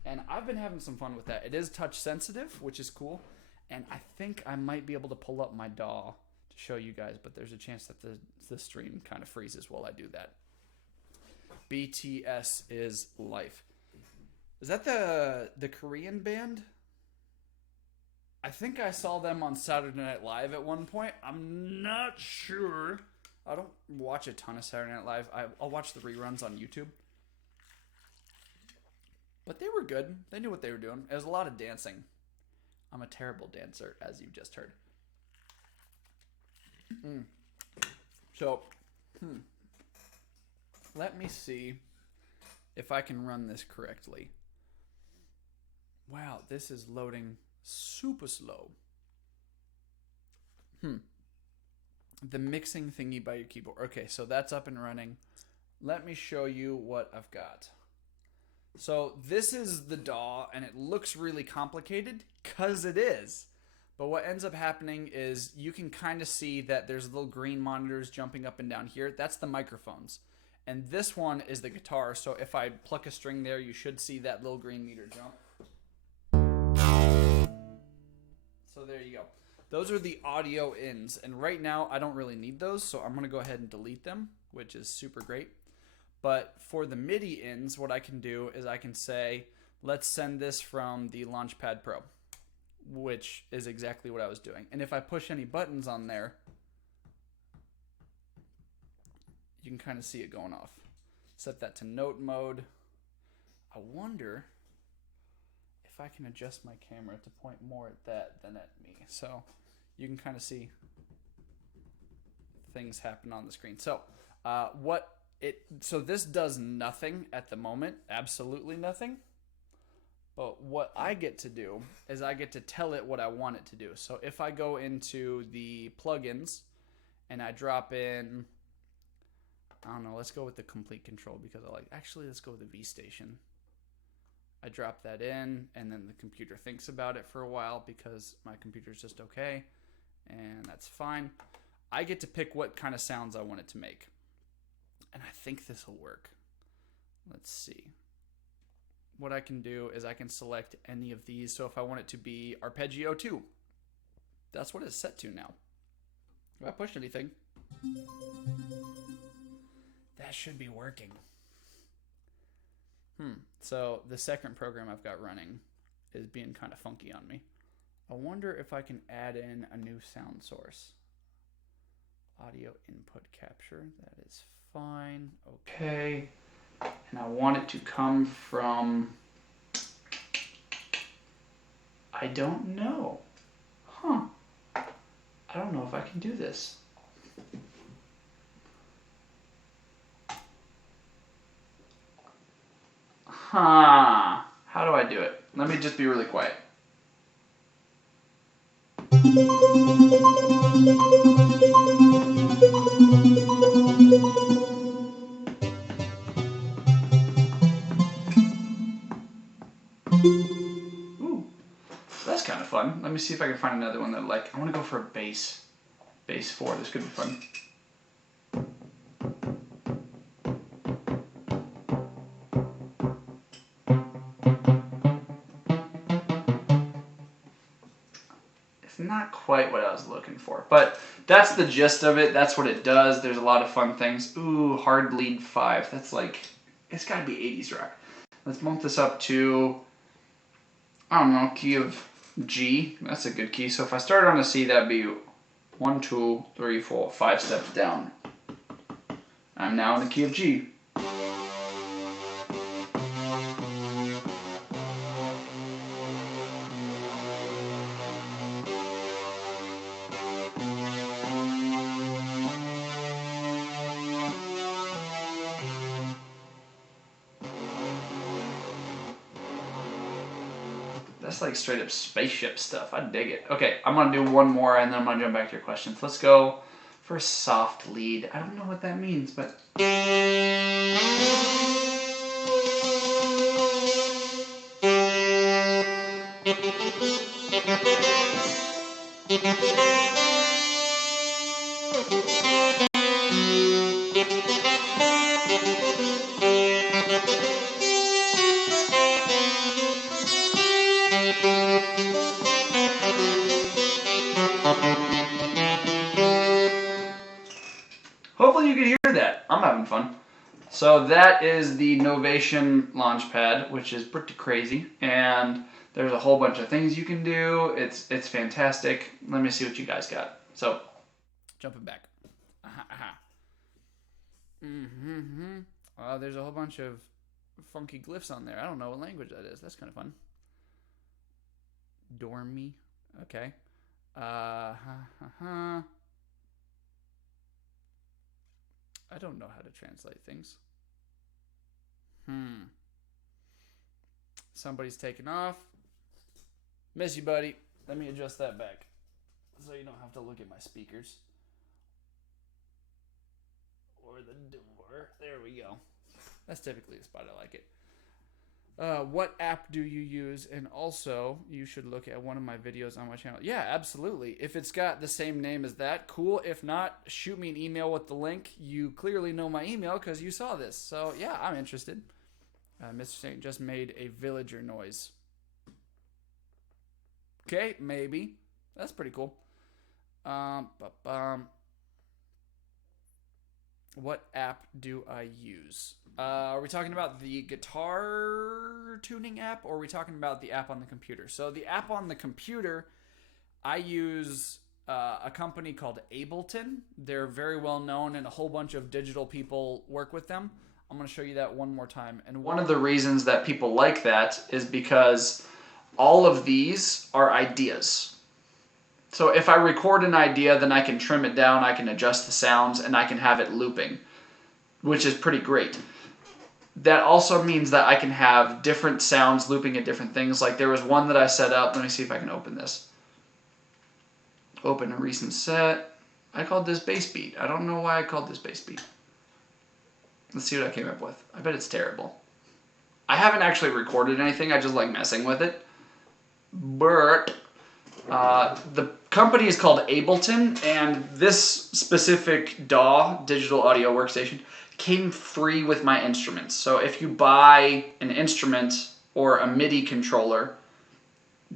and I've been having some fun with that. It is touch sensitive, which is cool, and I think I might be able to pull up my DAW to show you guys, but there's a chance that the stream kind of freezes while I do that. BTS is life. Is that the Korean band? I think I saw them on Saturday Night Live at one point. I'm not sure. I don't watch a ton of Saturday Night Live. I'll watch the reruns on YouTube. But they were good. They knew what they were doing. It was a lot of dancing. I'm a terrible dancer, as you just heard. So, let me see if I can run this correctly. Wow, this is loading super slow. The mixing thingy by your keyboard. Okay, so that's up and running. Let me show you what I've got. So this is the DAW, and it looks really complicated, because it is. But what ends up happening is you can kind of see that there's little green monitors jumping up and down here. That's the microphones. And this one is the guitar, so if I pluck a string there, you should see that little green meter jump. So there you go. Those are the audio ins, and right now I don't really need those, so I'm going to go ahead and delete them, which is super great. But for the MIDI ins, what I can do is I can say, let's send this from the Launchpad Pro, which is exactly what I was doing. And if I push any buttons on there, you can kind of see it going off. Set that to note mode. I wonder if I can adjust my camera to point more at that than at me. So you can kind of see things happen on the screen. So so this does nothing at the moment, absolutely nothing. But what I get to do is I get to tell it what I want it to do. So if I go into the plugins and I drop in, I don't know, let's go with the complete control because actually let's go with the V station. I drop that in, and then the computer thinks about it for a while because my computer's just okay, and that's fine. I get to pick what kind of sounds I want it to make. And I think this will work. Let's see. What I can do is I can select any of these. So if I want it to be Arpeggio 2, that's what it's set to now. If I push anything, that should be working. So the second program I've got running is being kind of funky on me. I wonder if I can add in a new sound source. Audio input capture, that is fine. Okay. And I want it to come from, I don't know. I don't know if I can do this. How do I do it? Let me just be really quiet. Ooh, that's kind of fun. Let me see if I can find another one that I like. I want to go for a bass. Bass 4, this could be fun. Not quite what I was looking for, but that's the gist of it. That's what it does. There's a lot of fun things. Ooh, hard lead 5. That's like, it's gotta be 80s rock. Let's bump this up to, I don't know, key of G. That's a good key. So if I started on a C, that'd be 1, 2, 3, 4, 5 steps down. I'm now in the key of G. That's like straight up spaceship stuff. I dig it. Okay, I'm going to do one more and then I'm going to jump back to your questions. Let's go for a soft lead. I don't know what that means, but... Hopefully you can hear that. I'm having fun. So that is the Novation Launchpad, which is pretty crazy, and there's a whole bunch of things you can do. It's fantastic. Let me see what you guys got. So, jumping back. There's a whole bunch of funky glyphs on there. I don't know what language that is. That's kind of fun. Dormy. Okay. I don't know how to translate things. Somebody's taking off. Miss you, buddy. Let me adjust that back so you don't have to look at my speakers. Or the door. There we go. That's typically the spot I like it. What app do you use? And also, you should look at one of my videos on my channel. Yeah, absolutely. If it's got the same name as that, cool. If not, shoot me an email with the link. You clearly know my email because you saw this. So, yeah, I'm interested. Mr. Saint just made a villager noise. Okay, maybe. That's pretty cool. What app do I use? Are we talking about the guitar tuning app, or are we talking about the app on the computer? So the app on the computer, I use a company called Ableton. They're very well known, and a whole bunch of digital people work with them. I'm going to show you that one more time. And one of the reasons that people like that is because all of these are ideas. So if I record an idea, then I can trim it down, I can adjust the sounds, and I can have it looping, which is pretty great. That also means that I can have different sounds looping at different things. Like there was one that I set up. Let me see if I can open this. Open a recent set. I called this bass beat. I don't know why I called this bass beat. Let's see what I came up with. I bet it's terrible. I haven't actually recorded anything. I just like messing with it. But the company is called Ableton, and this specific DAW, digital audio workstation, came free with my instruments. So if you buy an instrument or a MIDI controller,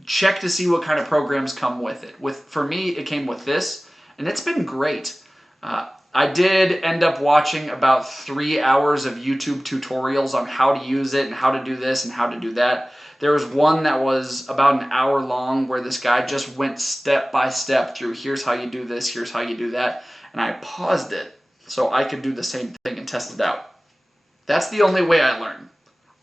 check to see what kind of programs come with it. For me, it came with this, and it's been great. I did end up watching about 3 hours of YouTube tutorials on how to use it and how to do this and how to do that. There was one that was about an hour long where this guy just went step by step through, here's how you do this, here's how you do that, and I paused it so I could do the same thing and test it out. That's the only way I learn.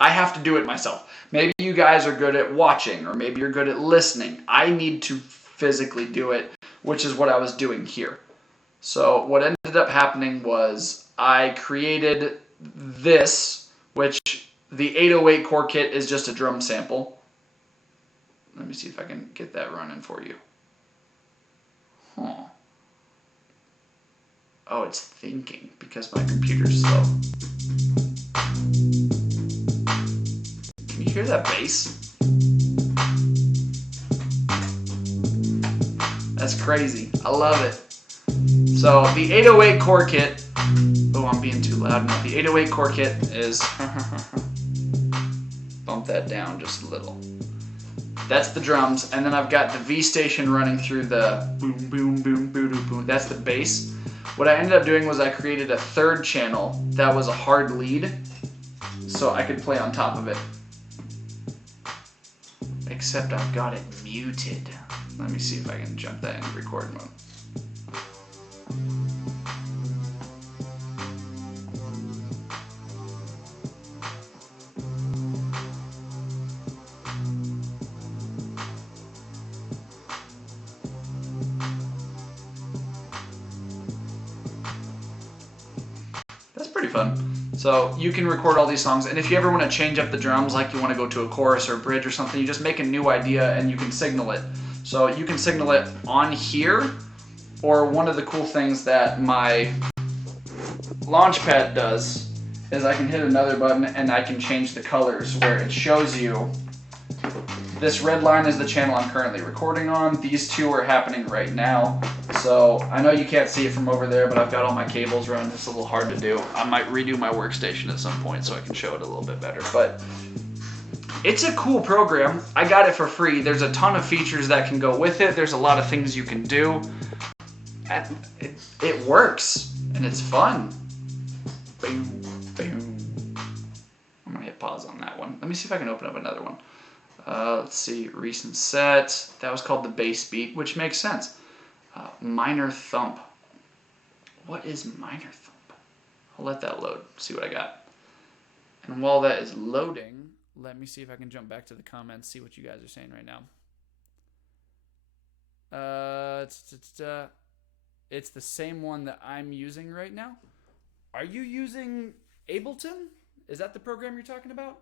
I have to do it myself. Maybe you guys are good at watching, or maybe you're good at listening. I need to physically do it, which is what I was doing here. So what ended up happening was I created this, which the 808 Core Kit is just a drum sample. Let me see if I can get that running for you. Oh, it's thinking because my computer's slow. Can you hear that bass? That's crazy. I love it. So the 808 Core Kit, oh, I'm being too loud now. The 808 Core Kit is, bump that down just a little. That's the drums, and then I've got the V station running through the boom, boom, boom, boom, boom, boom. That's the bass. What I ended up doing was I created a third channel that was a hard lead, so I could play on top of it. Except I've got it muted. Let me see if I can jump that in record mode. That's pretty fun. So you can record all these songs, and if you ever want to change up the drums, like you want to go to a chorus or a bridge or something, you just make a new idea and you can signal it. So you can signal it on here, or one of the cool things that my Launchpad does is I can hit another button and I can change the colors where it shows you this red line is the channel I'm currently recording on. These two are happening right now. So I know you can't see it from over there, but I've got all my cables running. It's a little hard to do. I might redo my workstation at some point so I can show it a little bit better. But it's a cool program. I got it for free. There's a ton of features that can go with it. There's a lot of things you can do. It works and it's fun. Boom, boom. I'm gonna hit pause on that one. Let me see if I can open up another one. Let's see, recent set. That was called the bass beat, which makes sense. Minor thump. What is minor thump? I'll let that load, see what I got. And while that is loading, let me see if I can jump back to the comments, see what you guys are saying right now. It's the same one that I'm using right now. Are you using Ableton? Is that the program you're talking about?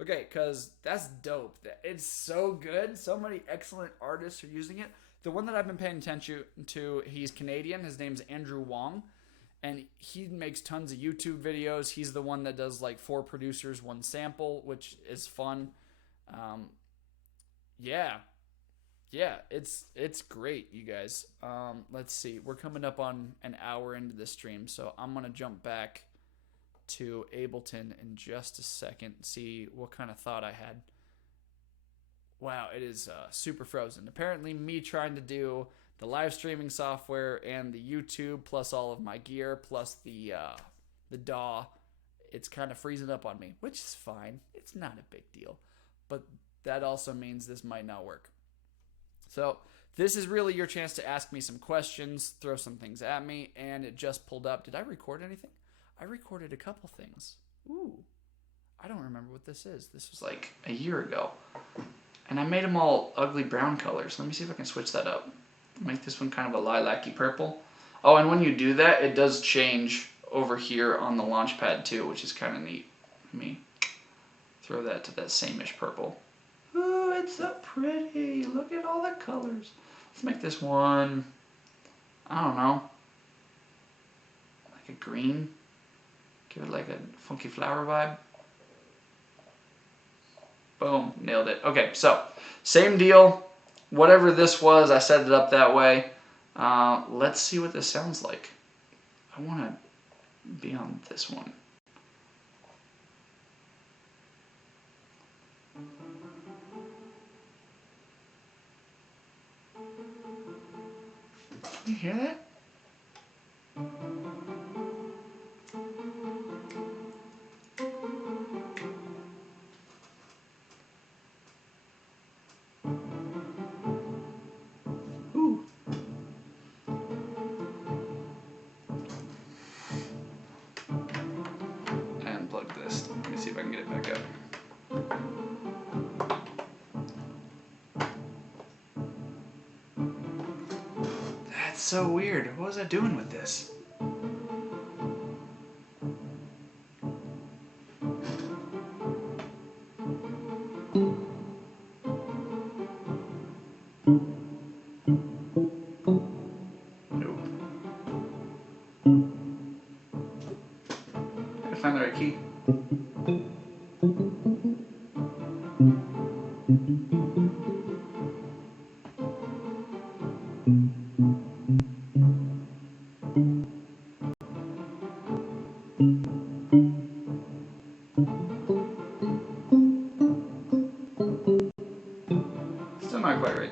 Okay, because that's dope. It's so good. So many excellent artists are using it. The one that I've been paying attention to, he's Canadian. His name's Andrew Wong. And he makes tons of YouTube videos. He's the one that does like 4 producers, 1 sample, which is fun. Yeah, it's great, you guys. Let's see. We're coming up on an hour into the stream, so I'm going to jump back to Ableton in just a second, see what kind of thought I had. Wow, it is super frozen. Apparently me trying to do the live streaming software and the YouTube plus all of my gear plus the DAW, it's kind of freezing up on me, which is fine. It's not a big deal. But that also means this might not work. So this is really your chance to ask me some questions, throw some things at me, and it just pulled up. Did I record anything? I recorded a couple things. Ooh, I don't remember what this is. This was like a year ago. And I made them all ugly brown colors. Let me see if I can switch that up. Make this one kind of a lilac-y purple. Oh, and when you do that, it does change over here on the Launchpad too, which is kind of neat. Let me throw that to that same-ish purple. Ooh, it's so pretty. Look at all the colors. Let's make this one, I don't know, like a green. Give it like a funky flower vibe. Boom, nailed it. Okay, so same deal. Whatever this was, I set it up that way. Let's see what this sounds like. I want to be on this one. You hear that? Ooh. I unplugged this. Let me see if I can get it back up. That's so weird. What was I doing with this? Nope. Gotta find the right key. Still not quite right.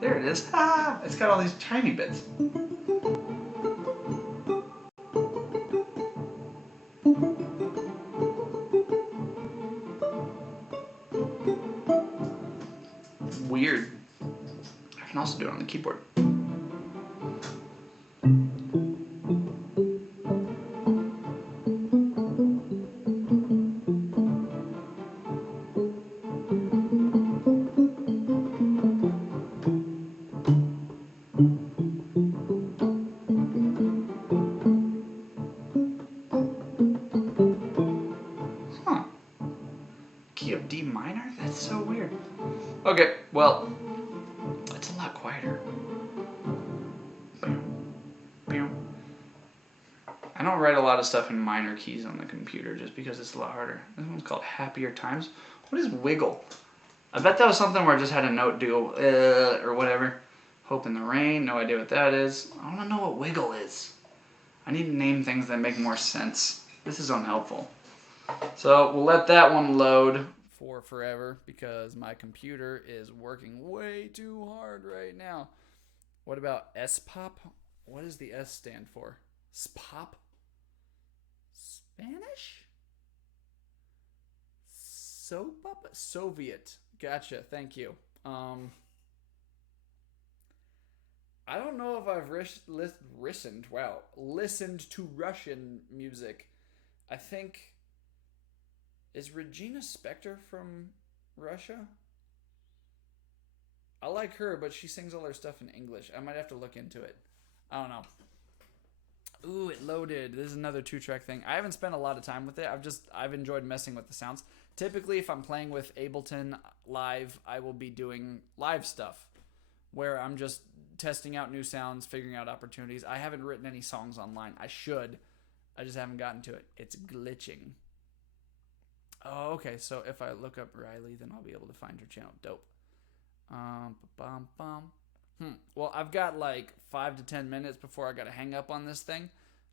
There it is. Ah, it's got all these tiny bits. Weird. I can also do it on the keyboard. Okay, well, it's a lot quieter. I don't write a lot of stuff in minor keys on the computer just because it's a lot harder. This one's called Happier Times. What is wiggle? I bet that was something where I just had a note do or whatever. Hope in the Rain, no idea what that is. I want to know what wiggle is. I need to name things that make more sense. This is unhelpful. So we'll let that one load for forever because my computer is working way too hard right now. What about S-pop? What does the S stand for? S-pop? Spanish? Soviet. Gotcha. Thank you. I don't know if I've listened to Russian music. I think, is Regina Spektor from Russia? I like her, but she sings all her stuff in English. I might have to look into it. I don't know. Ooh, it loaded. This is another 2-track thing. I haven't spent a lot of time with it. I've enjoyed messing with the sounds. Typically, if I'm playing with Ableton Live, I will be doing live stuff where I'm just testing out new sounds, figuring out opportunities. I haven't written any songs online. I should. I just haven't gotten to it. It's glitching. Oh, okay. So if I look up Riley, then I'll be able to find her channel. Dope. Well, I've got like 5 to 10 minutes before I got to hang up on this thing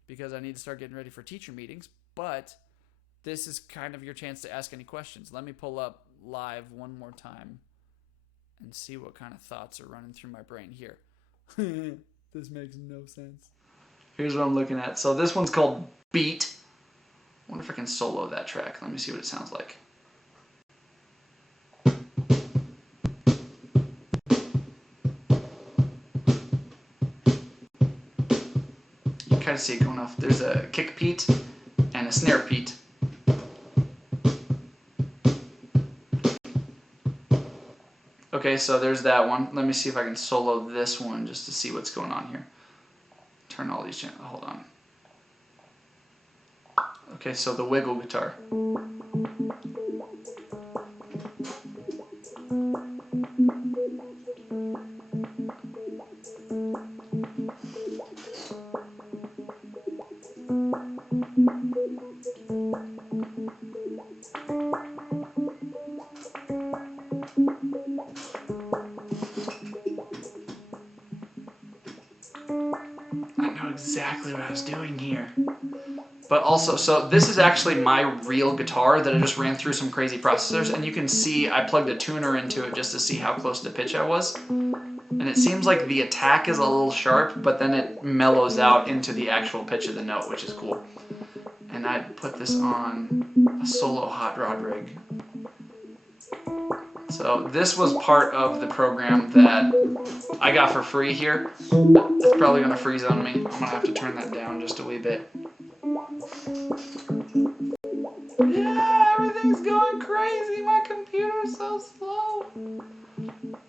because I need to start getting ready for teacher meetings. But this is kind of your chance to ask any questions. Let me pull up live one more time and see what kind of thoughts are running through my brain here. This makes no sense. Here's what I'm looking at. So this one's called Beat. I wonder if I can solo that track. Let me see what it sounds like. You can kind of see it going off. There's a kick beat and a snare beat. Okay, so there's that one. Let me see if I can solo this one just to see what's going on here. Turn all these channels. Hold on. Okay, so the wiggle guitar. I know exactly what I was doing here. But also, so this is actually my real guitar that I just ran through some crazy processors, and you can see I plugged a tuner into it just to see how close to pitch I was. And it seems like the attack is a little sharp, but then it mellows out into the actual pitch of the note, which is cool. And I put this on a solo hot rod rig. So this was part of the program that I got for free here. It's probably going to freeze on me. I'm going to have to turn that down just a wee bit. Yeah, everything's going crazy. My computer's so slow.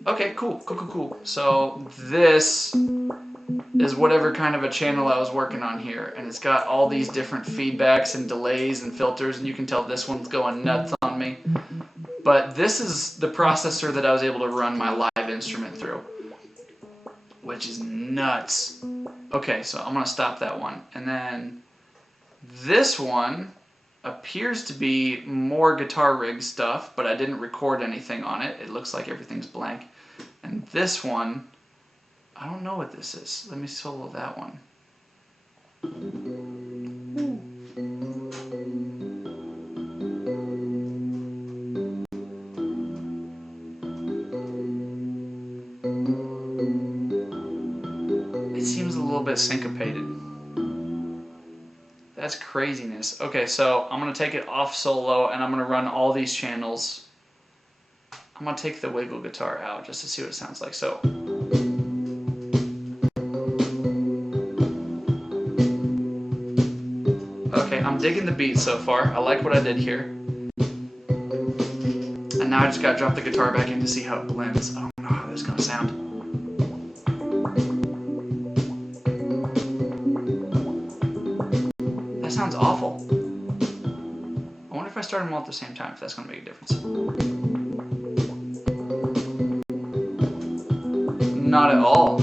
Okay, cool. So this is whatever kind of a channel I was working on here. And it's got all these different feedbacks and delays and filters. And you can tell this one's going nuts on me. But this is the processor that I was able to run my live instrument through, which is nuts. Okay, so I'm going to stop that one. And then this one appears to be more guitar rig stuff, but I didn't record anything on it. It looks like everything's blank. And this one, I don't know what this is. Let me solo that one. It seems a little bit syncopated. That's craziness. Okay, so I'm going to take it off solo and I'm going to run all these channels. I'm going to take the wiggle guitar out just to see what it sounds like. So okay, I'm digging the beat so far. I like what I did here. And now I just got to drop the guitar back in to see how it blends. I don't know how this is going to sound. Sounds awful. I wonder if I start them all at the same time, if that's going to make a difference. Not at all.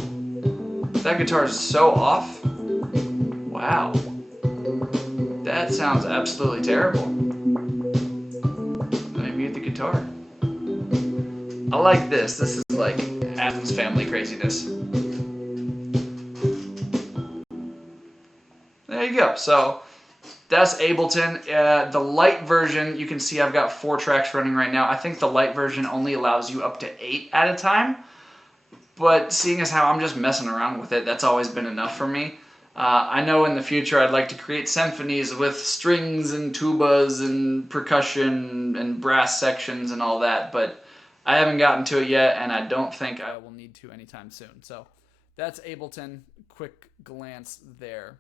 That guitar is so off. Wow. That sounds absolutely terrible. Let me mute the guitar. I like this. This is like Athens Family craziness. There you go. So that's Ableton. The light version, you can see I've got 4 tracks running right now. I think the light version only allows you up to 8 at a time. But seeing as how I'm just messing around with it, that's always been enough for me. I know in the future I'd like to create symphonies with strings and tubas and percussion and brass sections and all that, but I haven't gotten to it yet, and I don't think I will need to anytime soon. So that's Ableton. Quick glance there.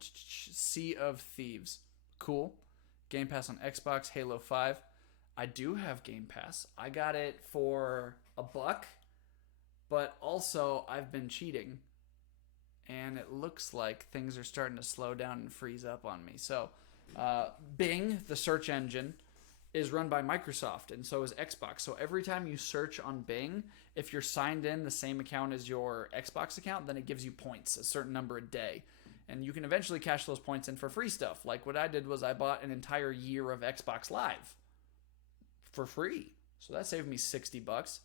Sea of Thieves. Cool. Game Pass on Xbox, Halo 5. I do have Game Pass. I got it for $1, but also I've been cheating. And it looks like things are starting to slow down and freeze up on me. So Bing, the search engine, is run by Microsoft, and so is Xbox. So every time you search on Bing, if you're signed in the same account as your Xbox account, then it gives you points, a certain number a day. And you can eventually cash those points in for free stuff. Like what I did was I bought an entire year of Xbox Live for free. So that saved me $60.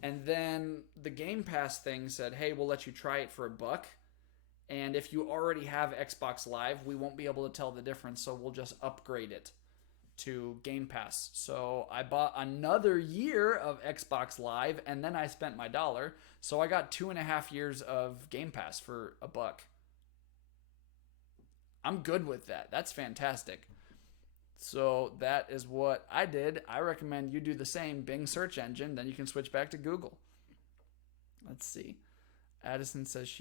And then the Game Pass thing said, hey, we'll let you try it for $1. And if you already have Xbox Live, we won't be able to tell the difference, so we'll just upgrade it to Game Pass. So I bought another year of Xbox Live, and then I spent my $1. So I got 2.5 years of Game Pass for $1. I'm good with that. That's fantastic. So that is what I did. I recommend you do the same. Bing search engine, then you can switch back to Google. Let's see. Addison says she